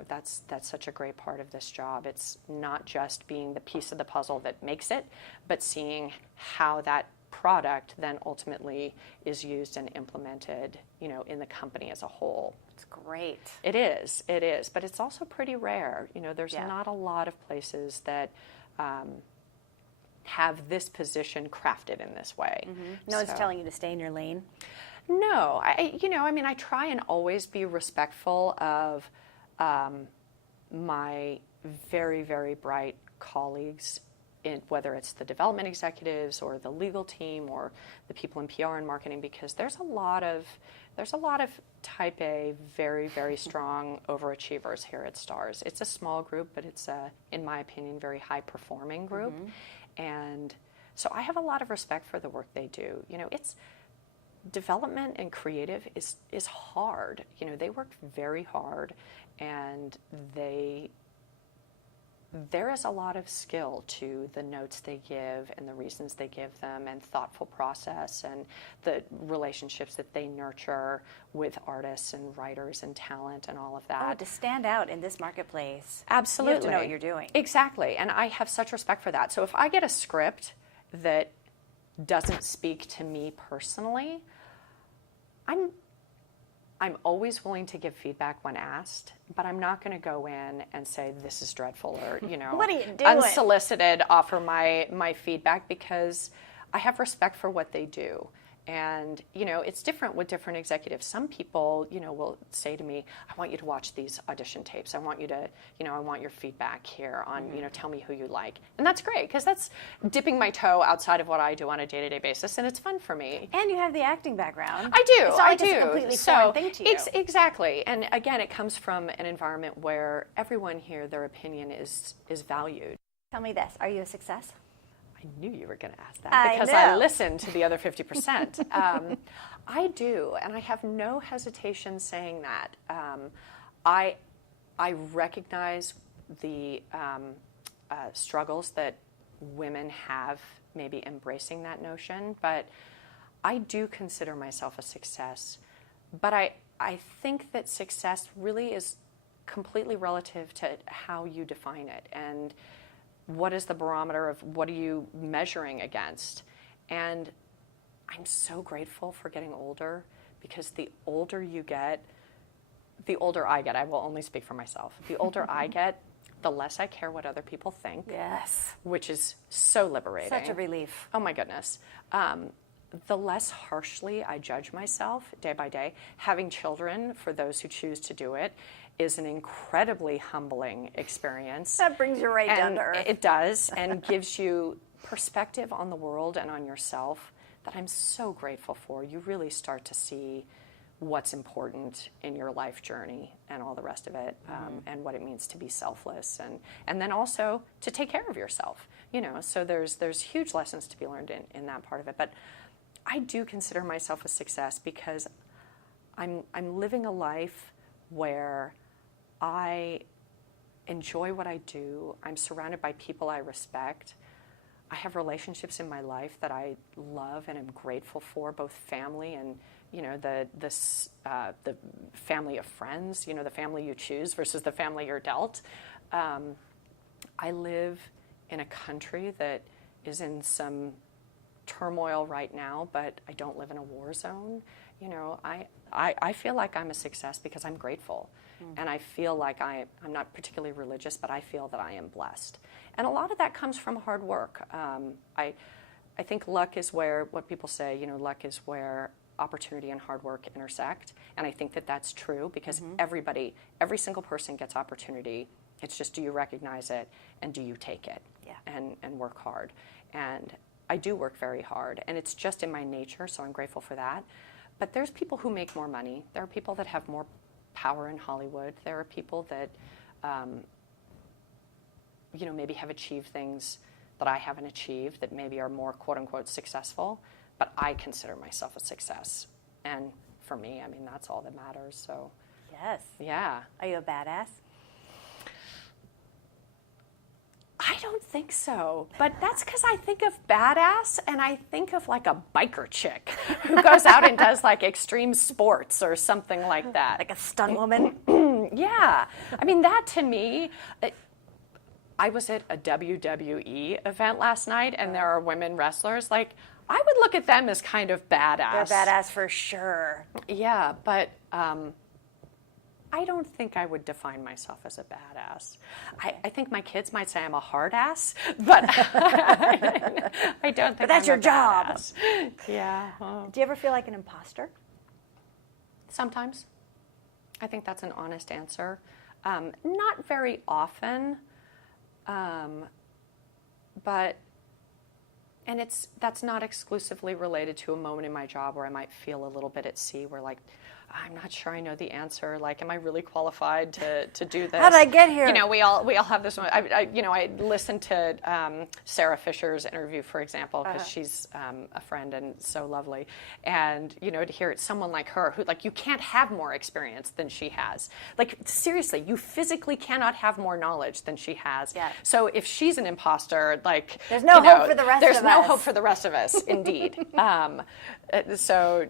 That's such a great part of this job. It's not just being the piece of the puzzle that makes it, but seeing how that product then ultimately is used and implemented, in the company as a whole. It's great. It is, but it's also pretty rare. There's not a lot of places that have this position crafted in this way. No one's telling you to stay in your lane? No, I try and always be respectful of my very, very bright colleagues, whether it's the development executives or the legal team or the people in PR and marketing, because there's a lot of type A, very, very strong overachievers here at Starz. It's a small group, but it's in my opinion, very high performing group. And so I have a lot of respect for the work they do. It's development and creative is hard. They work very hard, and there is a lot of skill to the notes they give and the reasons they give them, and thoughtful process, and the relationships that they nurture with artists and writers and talent and all of that. Oh, to stand out in this marketplace. Absolutely. You have to know what you're doing. Exactly. And I have such respect for that. So if I get a script that doesn't speak to me personally, I'm always willing to give feedback when asked, but I'm not going to go in and say this is dreadful, or what are you doing? Unsolicited offer my feedback, because I have respect for what they do. And, it's different with different executives. Some people, will say to me, I want you to watch these audition tapes. I want you to, I want your feedback here on, tell me who you like. And that's great, because that's dipping my toe outside of what I do on a day-to-day basis, and it's fun for me. And you have the acting background. I do. It's not like it's a completely foreign thing to you. Exactly. And again, it comes from an environment where everyone here, their opinion is valued. Tell me this, are you a success? I knew you were going to ask that, because I listened to the other 50%. I do, and I have no hesitation saying that. I recognize the struggles that women have maybe embracing that notion, but I do consider myself a success. But I think that success really is completely relative to how you define it and what is the barometer of what are you measuring against. And I'm so grateful for getting older, because the older you get, the older I get, I will only speak for myself, the older I get, the less I care what other people think. Yes. Which is so liberating. Such a relief. Oh my goodness. The less harshly I judge myself day by day. Having children, for those who choose to do it, is an incredibly humbling experience. That brings you right down to earth. It does, and gives you perspective on the world and on yourself that I'm so grateful for. You really start to see what's important in your life journey and all the rest of it, and what it means to be selfless, and then also to take care of yourself. So there's huge lessons to be learned in that part of it. But I do consider myself a success because I'm living a life where I enjoy what I do. I'm surrounded by people I respect. I have relationships in my life that I love and am grateful for, both family and the family of friends, the family you choose versus the family you're dealt. I live in a country that is in some turmoil right now, but I don't live in a war zone. I feel like I'm a success because I'm grateful. And I feel like I'm not particularly religious, but I feel that I am blessed. And a lot of that comes from hard work. I think luck is where, what people say, luck is where opportunity and hard work intersect. And I think that that's true because every single person gets opportunity. It's just, do you recognize it and do you take it? And work hard. And I do work very hard, and it's just in my nature, so I'm grateful for that. But there's people who make more money. There are people that have more power in Hollywood. There are people that, maybe have achieved things that I haven't achieved, that maybe are more quote-unquote successful. But I consider myself a success. And for me, that's all that matters. So, yes. Yeah. Are you a badass? I don't think so, but that's because I think of badass and I think of like a biker chick who goes out and does like extreme sports or something like that. Like a stunt woman? Yeah. That to me, I was at a WWE event last night and there are women wrestlers. Like, I would look at them as kind of badass. They're badass for sure. Yeah, but I don't think I would define myself as a badass. I think my kids might say I'm a hard ass, but I don't think But that's I'm your a job. badass. Yeah. Do you ever feel like an imposter? Sometimes. I think that's an honest answer. Not very often, but, and that's not exclusively related to a moment in my job where I might feel a little bit at sea where like, I'm not sure I know the answer. Like, am I really qualified to do this? How did I get here? We all have this one. I listened to Sarah Fisher's interview, for example, because she's a friend and so lovely. And, to hear it, someone like her who, like, you can't have more experience than she has. Like, seriously, you physically cannot have more knowledge than she has. Yeah. So if she's an imposter, like, there's no hope for the rest of us. There's no hope for the rest of us, indeed. So,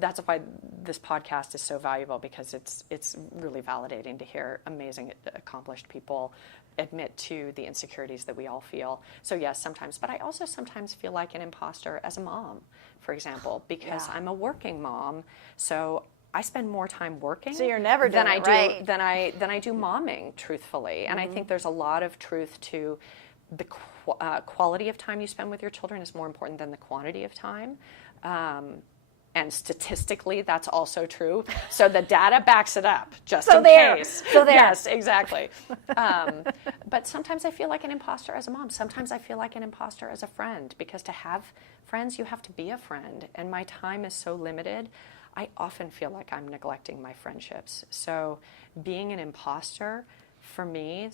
that's why this podcast is so valuable, because it's really validating to hear amazing, accomplished people admit to the insecurities that we all feel. So yes, sometimes, but I also sometimes feel like an imposter as a mom, for example, because I'm a working mom. So I spend more time working. So you're never doing than it right. than I do momming, truthfully. And I think there's a lot of truth to the quality of time you spend with your children is more important than the quantity of time. And statistically, that's also true. So the data backs it up, just in case. So there. Yes, exactly. But sometimes I feel like an imposter as a mom. Sometimes I feel like an imposter as a friend, because to have friends, you have to be a friend. And my time is so limited, I often feel like I'm neglecting my friendships. So being an imposter, for me,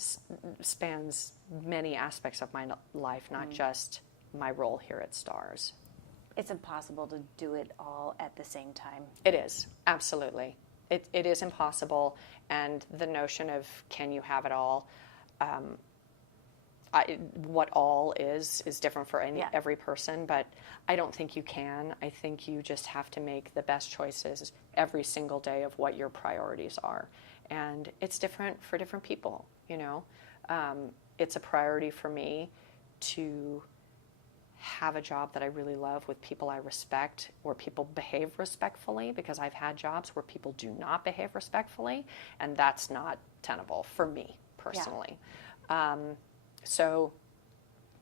spans many aspects of my life, not just my role here at Starz. It's impossible to do it all at the same time. It is, absolutely. It is impossible, and the notion of can you have it all, what all is different for Yeah. every person, but I don't think you can. I think you just have to make the best choices every single day of what your priorities are. And it's different for different people, you know. It's a priority for me to have a job that I really love with people I respect, where people behave respectfully, because I've had jobs where people do not behave respectfully, and that's not tenable for me personally. Yeah. So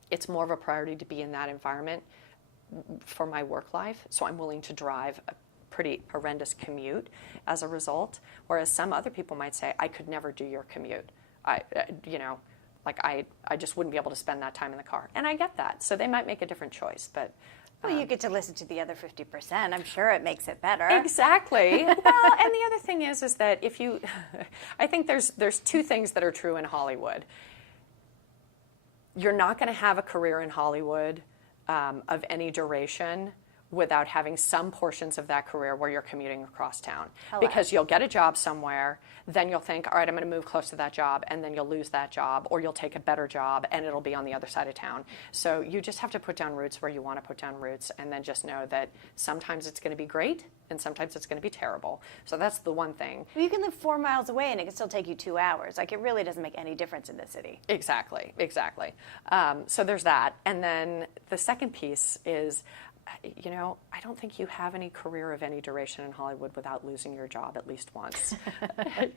it's more of a priority to be in that environment for my work life, so I'm willing to drive a pretty horrendous commute as a result, whereas some other people might say, I could never do your commute. I just wouldn't be able to spend that time in the car. And I get that. So they might make a different choice, but... Well, you get to listen to the other 50%. I'm sure it makes it better. Exactly. Well, and the other thing is that if you... I think there's two things that are true in Hollywood. You're not going to have a career in Hollywood of any duration without having some portions of that career where you're commuting across town. Because you'll get a job somewhere, then you'll think, all right, I'm going to move close to that job, and then you'll lose that job, or you'll take a better job, and it'll be on the other side of town. So you just have to put down roots where you want to put down roots, and then just know that sometimes it's going to be great, and sometimes it's going to be terrible. So that's the one thing. Well, you can live 4 miles away, and it can still take you 2 hours. Like, it really doesn't make any difference in the city. Exactly. So there's that. And then the second piece is, you know, I don't think you have any career of any duration in Hollywood without losing your job at least once.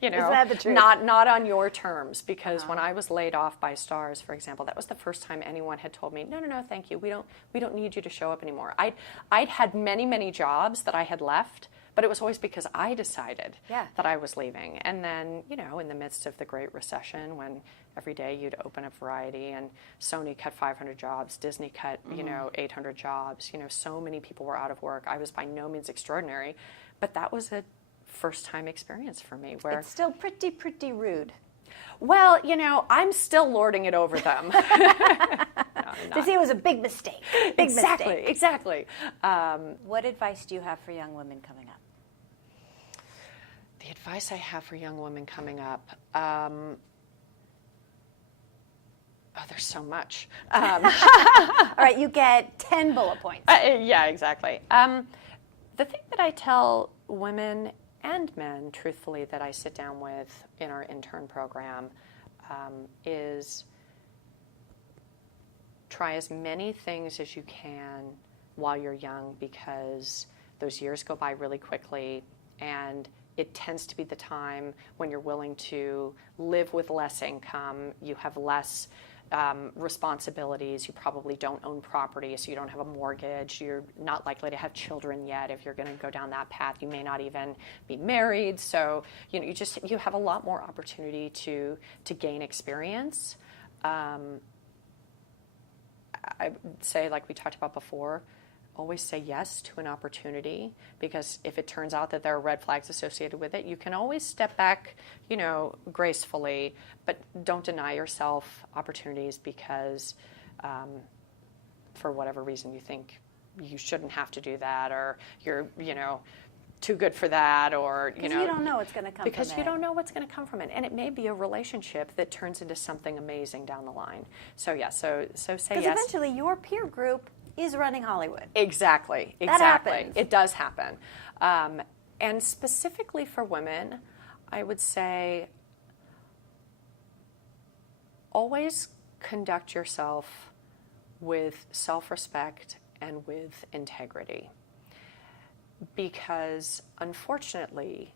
You know, is that the truth? Not on your terms, because when I was laid off by Starz, for example, that was the first time anyone had told me, no, thank you. We don't need you to show up anymore. I'd had many jobs that I had left, but it was always because I decided that I was leaving. And then, you know, in the midst of the Great Recession, when every day you'd open up Variety and Sony cut 500 jobs, Disney cut, 800 jobs, so many people were out of work. I was by no means extraordinary, but that was a first-time experience for me. Where it's still pretty rude. Well, I'm still lording it over them. To see it was a big mistake. Exactly. What advice do you have for young women coming up? The advice I have for young women coming up, there's so much. All right, you get 10 bullet points. Yeah, exactly. The thing that I tell women and men, truthfully, that I sit down with in our intern program is try as many things as you can while you're young, because those years go by really quickly, and it tends to be the time when you're willing to live with less income, you have less responsibilities, you probably don't own property, so you don't have a mortgage, you're not likely to have children yet if you're going to go down that path, you may not even be married, so you have a lot more opportunity to gain experience. I would say, like we talked about before, always say yes to an opportunity, because if it turns out that there are red flags associated with it, you can always step back, gracefully, but don't deny yourself opportunities because for whatever reason you think you shouldn't have to do that, or you're, too good for that, or, you don't know what's going to come from it. Because you don't know what's going to come from it. And it may be a relationship that turns into something amazing down the line. So, yeah, so say yes. Because eventually your peer group is running Hollywood. Exactly. That happens. It does happen. And specifically for women, I would say always conduct yourself with self-respect and with integrity. Because unfortunately,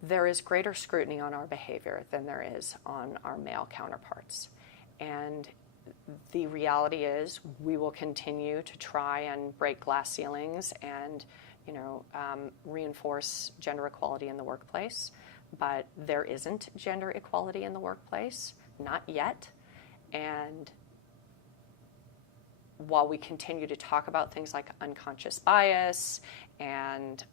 there is greater scrutiny on our behavior than there is on our male counterparts. And the reality is we will continue to try and break glass ceilings and, reinforce gender equality in the workplace. But there isn't gender equality in the workplace, not yet. And while we continue to talk about things like unconscious bias and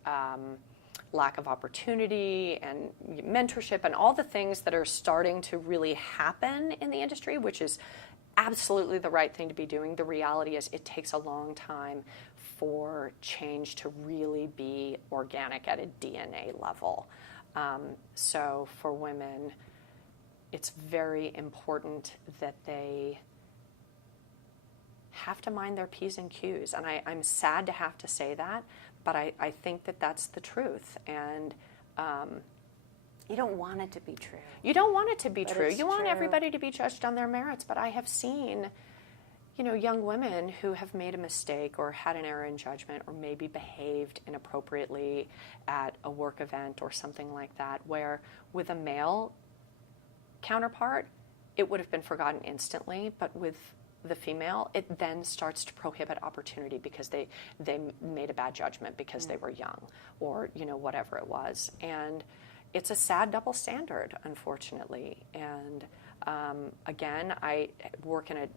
lack of opportunity and mentorship and all the things that are starting to really happen in the industry, which is absolutely the right thing to be doing, the reality is it takes a long time for change to really be organic at a DNA level. So for women, it's very important that they have to mind their P's and Q's. And I'm sad to have to say that, but I think that that's the truth. And you don't want it to be true. You don't want it to be true. You want true. everybody to be judged on their merits. But I have seen, young women who have made a mistake or had an error in judgment or maybe behaved inappropriately at a work event or something like that, where with a male counterpart, it would have been forgotten instantly, but with the female, it then starts to prohibit opportunity because they made a bad judgment because they were young or, whatever it was. And it's a sad double standard, unfortunately. And again, I work in a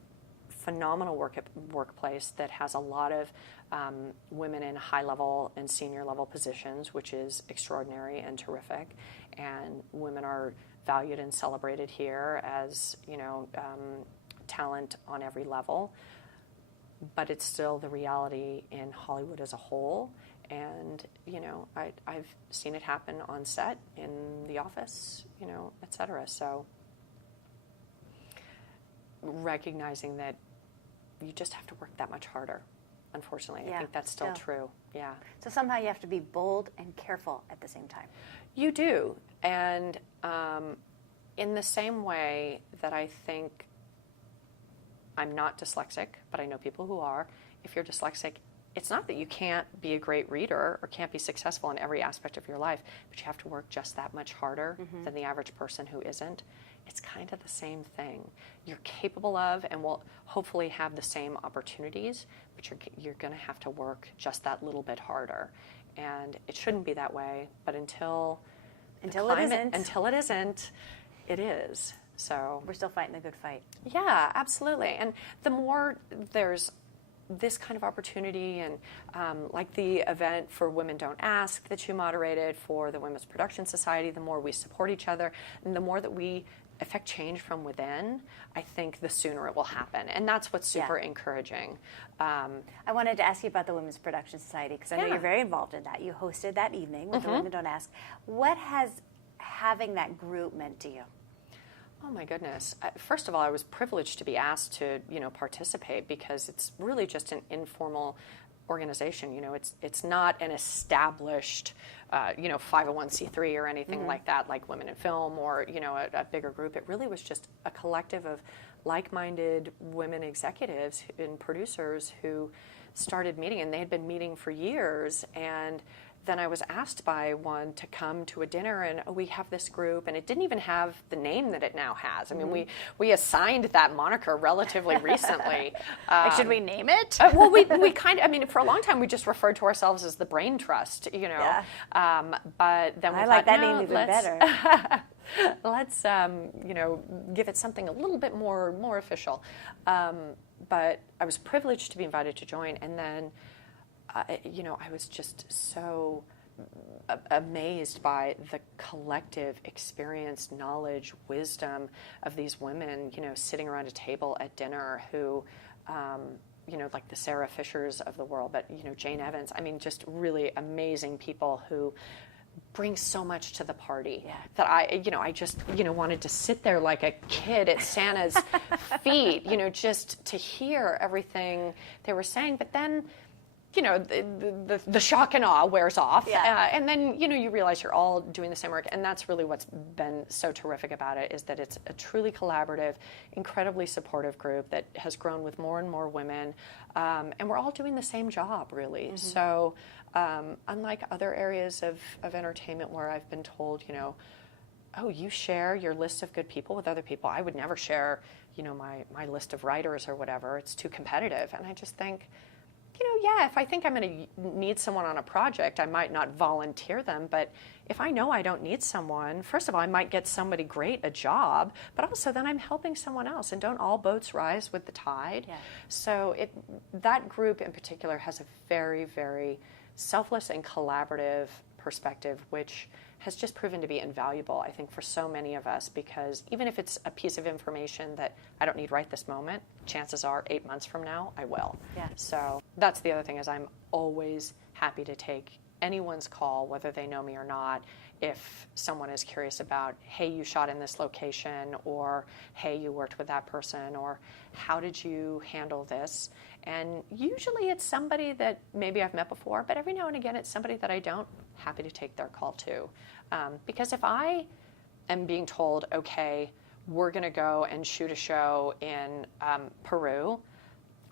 phenomenal workplace that has a lot of women in high-level and senior-level positions, which is extraordinary and terrific. And women are valued and celebrated here as, talent on every level. But it's still the reality in Hollywood as a whole. And, I've seen it happen on set, in the office, et cetera. So recognizing that you just have to work that much harder, unfortunately. I think that's still true. Yeah. So somehow you have to be bold and careful at the same time. You do. And in the same way that I think I'm not dyslexic, but I know people who are, if you're dyslexic, it's not that you can't be a great reader or can't be successful in every aspect of your life, but you have to work just that much harder than the average person who isn't. It's kind of the same thing. You're capable of and will hopefully have the same opportunities, but you're going to have to work just that little bit harder. And it shouldn't be that way, but until it isn't, it is. So we're still fighting the good fight. Yeah, absolutely. And the more there's this kind of opportunity, and like the event for Women Don't Ask that you moderated for the Women's Production Society, the more we support each other and the more that we affect change from within, I think the sooner it will happen. And that's what's super encouraging. I wanted to ask you about the Women's Production Society because I know you're very involved in that. You hosted that evening with the Women Don't Ask. What has having that group meant to you? Oh my goodness. First of all, I was privileged to be asked to, participate because it's really just an informal organization. It's not an established, 501c3 or anything like that, like Women in Film or, a bigger group. It really was just a collective of like-minded women executives and producers who started meeting, and they had been meeting for years. And then I was asked by one to come to a dinner, and we have this group, and it didn't even have the name that it now has. I mean, we assigned that moniker relatively recently. Should we name it? Well, we kind of, for a long time, we just referred to ourselves as the Brain Trust, Yeah. But then we thought, like that no, name even better. Let's, give it something a little bit more official. But I was privileged to be invited to join, and then I was just so amazed by the collective experience, knowledge, wisdom of these women, sitting around a table at dinner who, like the Sarah Fishers of the world, but, Jane Evans, just really amazing people who bring so much to the party that I just, wanted to sit there like a kid at Santa's feet, just to hear everything they were saying. But then, the shock and awe wears off. And then, you realize you're all doing the same work. And that's really what's been so terrific about it, is that it's a truly collaborative, incredibly supportive group that has grown with more and more women. And we're all doing the same job, really. So unlike other areas of entertainment where I've been told, oh, you share your list of good people with other people. I would never share, my list of writers or whatever. It's too competitive. And I just think, if I think I'm going to need someone on a project, I might not volunteer them. But if I know I don't need someone, first of all, I might get somebody great a job, but also then I'm helping someone else. And don't all boats rise with the tide? Yeah. So that group in particular has a very, very selfless and collaborative perspective, which has just proven to be invaluable, I think, for so many of us, because even if it's a piece of information that I don't need right this moment, chances are 8 months from now, I will. Yeah. So that's the other thing, is I'm always happy to take anyone's call, whether they know me or not, if someone is curious about, hey, you shot in this location, or hey, you worked with that person, or how did you handle this? And usually it's somebody that maybe I've met before, but every now and again it's somebody that I don't. Happy to take their call too. Because if I am being told, okay, we're going to go and shoot a show in Peru,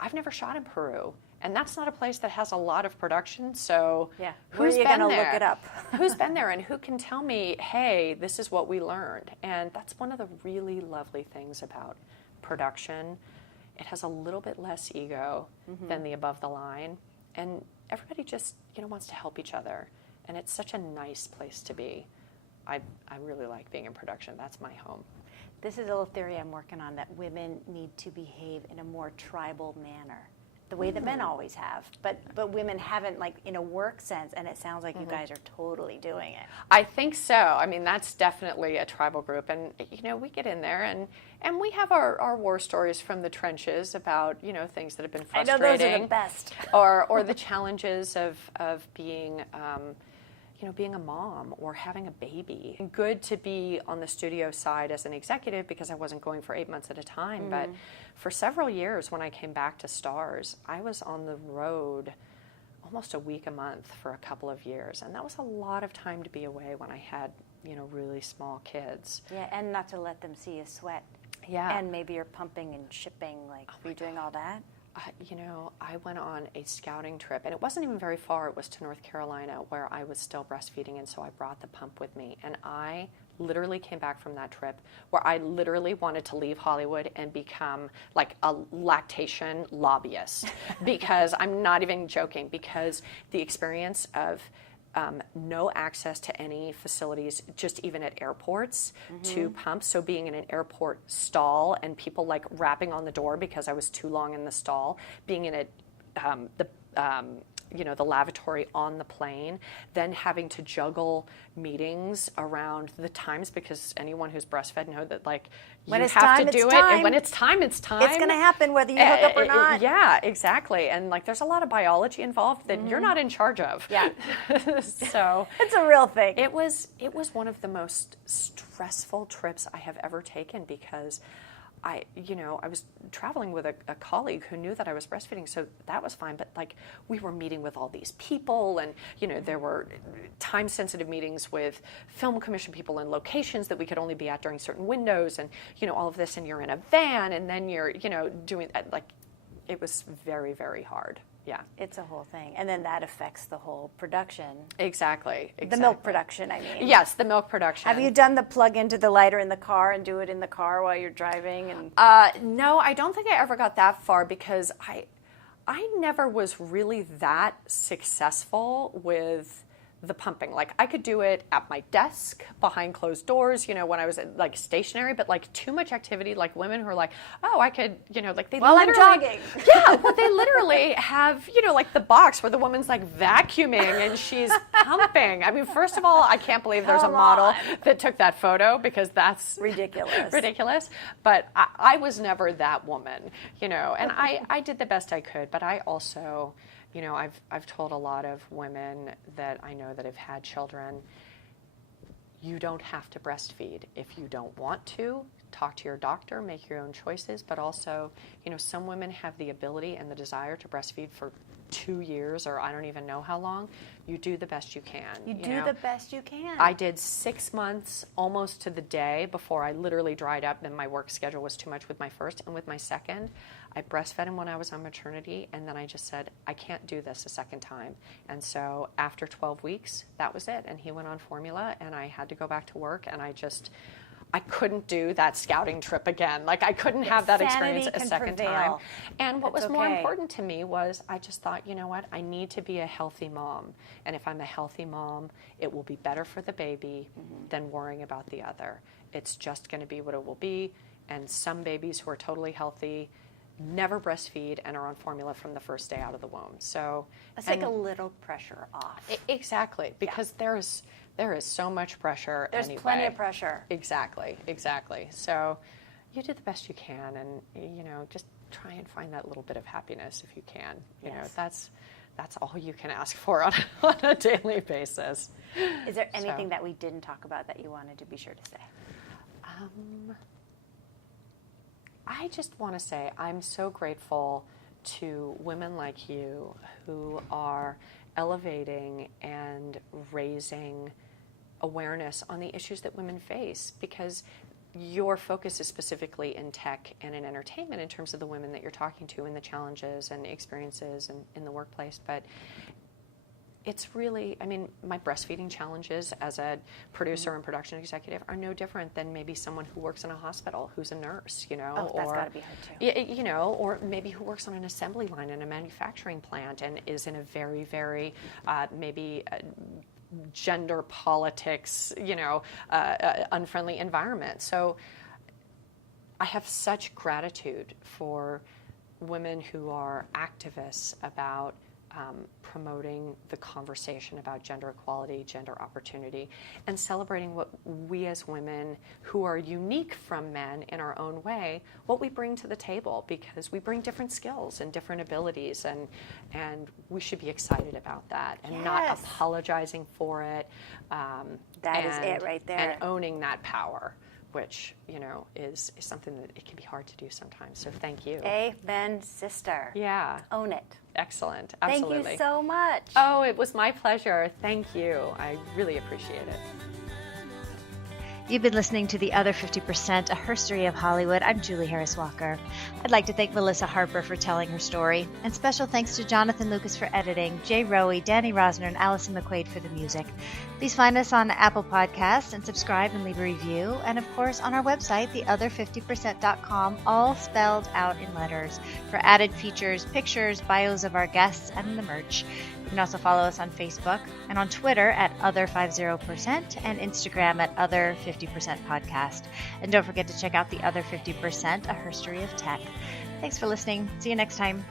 I've never shot in Peru. And that's not a place that has a lot of production, so who's been there? Look it up? Who's been there and who can tell me, hey, this is what we learned? And that's one of the really lovely things about production. It has a little bit less ego than the Above the Line, and everybody just wants to help each other, and it's such a nice place to be. I really like being in production. That's my home. This is a little theory I'm working on, that women need to behave in a more tribal manner, the way that men always have, but women haven't, like in a work sense, and it sounds like you guys are totally doing it. I think so. I mean, that's definitely a tribal group, and we get in there and we have our war stories from the trenches about things that have been frustrating. I know those are the best. or the challenges of being being a mom or having a baby. Good to be on the studio side as an executive, because I wasn't going for 8 months at a time, but for several years when I came back to Starz, I was on the road almost a week a month for a couple of years, and that was a lot of time to be away when I had really small kids. Yeah, and not to let them see you sweat. Yeah. And maybe you're pumping and shipping, were you doing all that? I went on a scouting trip, and it wasn't even very far. It was to North Carolina, where I was still breastfeeding, and so I brought the pump with me. And I literally came back from that trip where I literally wanted to leave Hollywood and become like a lactation lobbyist, because I'm not even joking, because the experience of no access to any facilities, just even at airports, to pumps. So being in an airport stall and people like rapping on the door because I was too long in the stall, being in the lavatory on the plane, then having to juggle meetings around the times, because anyone who's breastfed know that when you it's have time, to do it's it, time. and when it's time, it's time. It's going to happen whether you hook up or not. Yeah, exactly. And there's a lot of biology involved that you're not in charge of. Yeah. So it's a real thing. It was one of the most stressful trips I have ever taken, because I was traveling with a colleague who knew that I was breastfeeding, so that was fine. But we were meeting with all these people, and there were time-sensitive meetings with film commission people and locations that we could only be at during certain windows, and all of this. And you're in a van, and then you're doing it was very, very hard. Yeah. It's a whole thing. And then that affects the whole production. Exactly. The milk production, I mean. Yes, the milk production. Have you done the plug into the lighter in the car and do it in the car while you're driving? And no, I don't think I ever got that far, because I never was really that successful with the pumping. I could do it at my desk behind closed doors, when I was stationary, but too much activity, women who are oh, I could, they while I'm jogging. Yeah, well, they literally have, the box where the woman's vacuuming and she's pumping. I mean, first of all, I can't believe there's a model that took that photo, because that's ridiculous. But I was never that woman, and I did the best I could, but I also, I've told a lot of women that I know that have had children, you don't have to breastfeed if you don't want to. Talk to your doctor, make your own choices, but also, some women have the ability and the desire to breastfeed for 2 years, or I don't even know how long. You do the best you can. You do the best you can. I did 6 months almost to the day before I literally dried up, and my work schedule was too much with my first. And with my second, I breastfed him when I was on maternity, and then I just said, I can't do this a second time. And so after 12 weeks, that was it. And he went on formula, and I had to go back to work, and I couldn't do that scouting trip again. I couldn't have that experience a second time. And what was more important to me was I just thought, you know what, I need to be a healthy mom. And if I'm a healthy mom, it will be better for the baby than worrying about the other. It's just going to be what it will be. And some babies who are totally healthy never breastfeed and are on formula from the first day out of the womb. So let's take a little pressure off. Exactly, because there is so much pressure. There's plenty of pressure. Exactly. So you do the best you can, and just try and find that little bit of happiness if you can. You know, Yes. that's all you can ask for on a daily basis. Is there anything that we didn't talk about that you wanted to be sure to say? I just want to say I'm so grateful to women like you who are elevating and raising awareness on the issues that women face, because your focus is specifically in tech and in entertainment in terms of the women that you're talking to and the challenges and experiences in the workplace. But it's really, I mean, my breastfeeding challenges as a producer and production executive are no different than maybe someone who works in a hospital who's a nurse, you know. Oh, that's got to be hard too. You know, or maybe who works on an assembly line in a manufacturing plant and is in a very, very gender politics, you know, unfriendly environment. So I have such gratitude for women who are activists about promoting the conversation about gender equality, gender opportunity, and celebrating what we as women who are unique from men in our own way, what we bring to the table, because we bring different skills and different abilities, and we should be excited about that and not apologizing for it. That is it right there. And owning that power, which, you know, is something that it can be hard to do sometimes. So thank you. Amen, sister. Yeah. Own it. Excellent. Absolutely. Thank you so much. Oh, it was my pleasure. Thank you. I really appreciate it. You've been listening to The Other 50%, A Herstory of Hollywood. I'm Julie Harris Walker. I'd like to thank Melissa Harper for telling her story, and special thanks to Jonathan Lucas for editing, Jay Rowe, Danny Rosner, and Allison McQuaid for the music. Please find us on Apple Podcasts and subscribe and leave a review, and of course on our website, theother50%.com, all spelled out in letters, for added features, pictures, bios of our guests, and the merch. You can also follow us on Facebook and on Twitter at Other50% and Instagram at Other50% Podcast. And don't forget to check out The Other 50%, A Herstory of Tech. Thanks for listening. See you next time.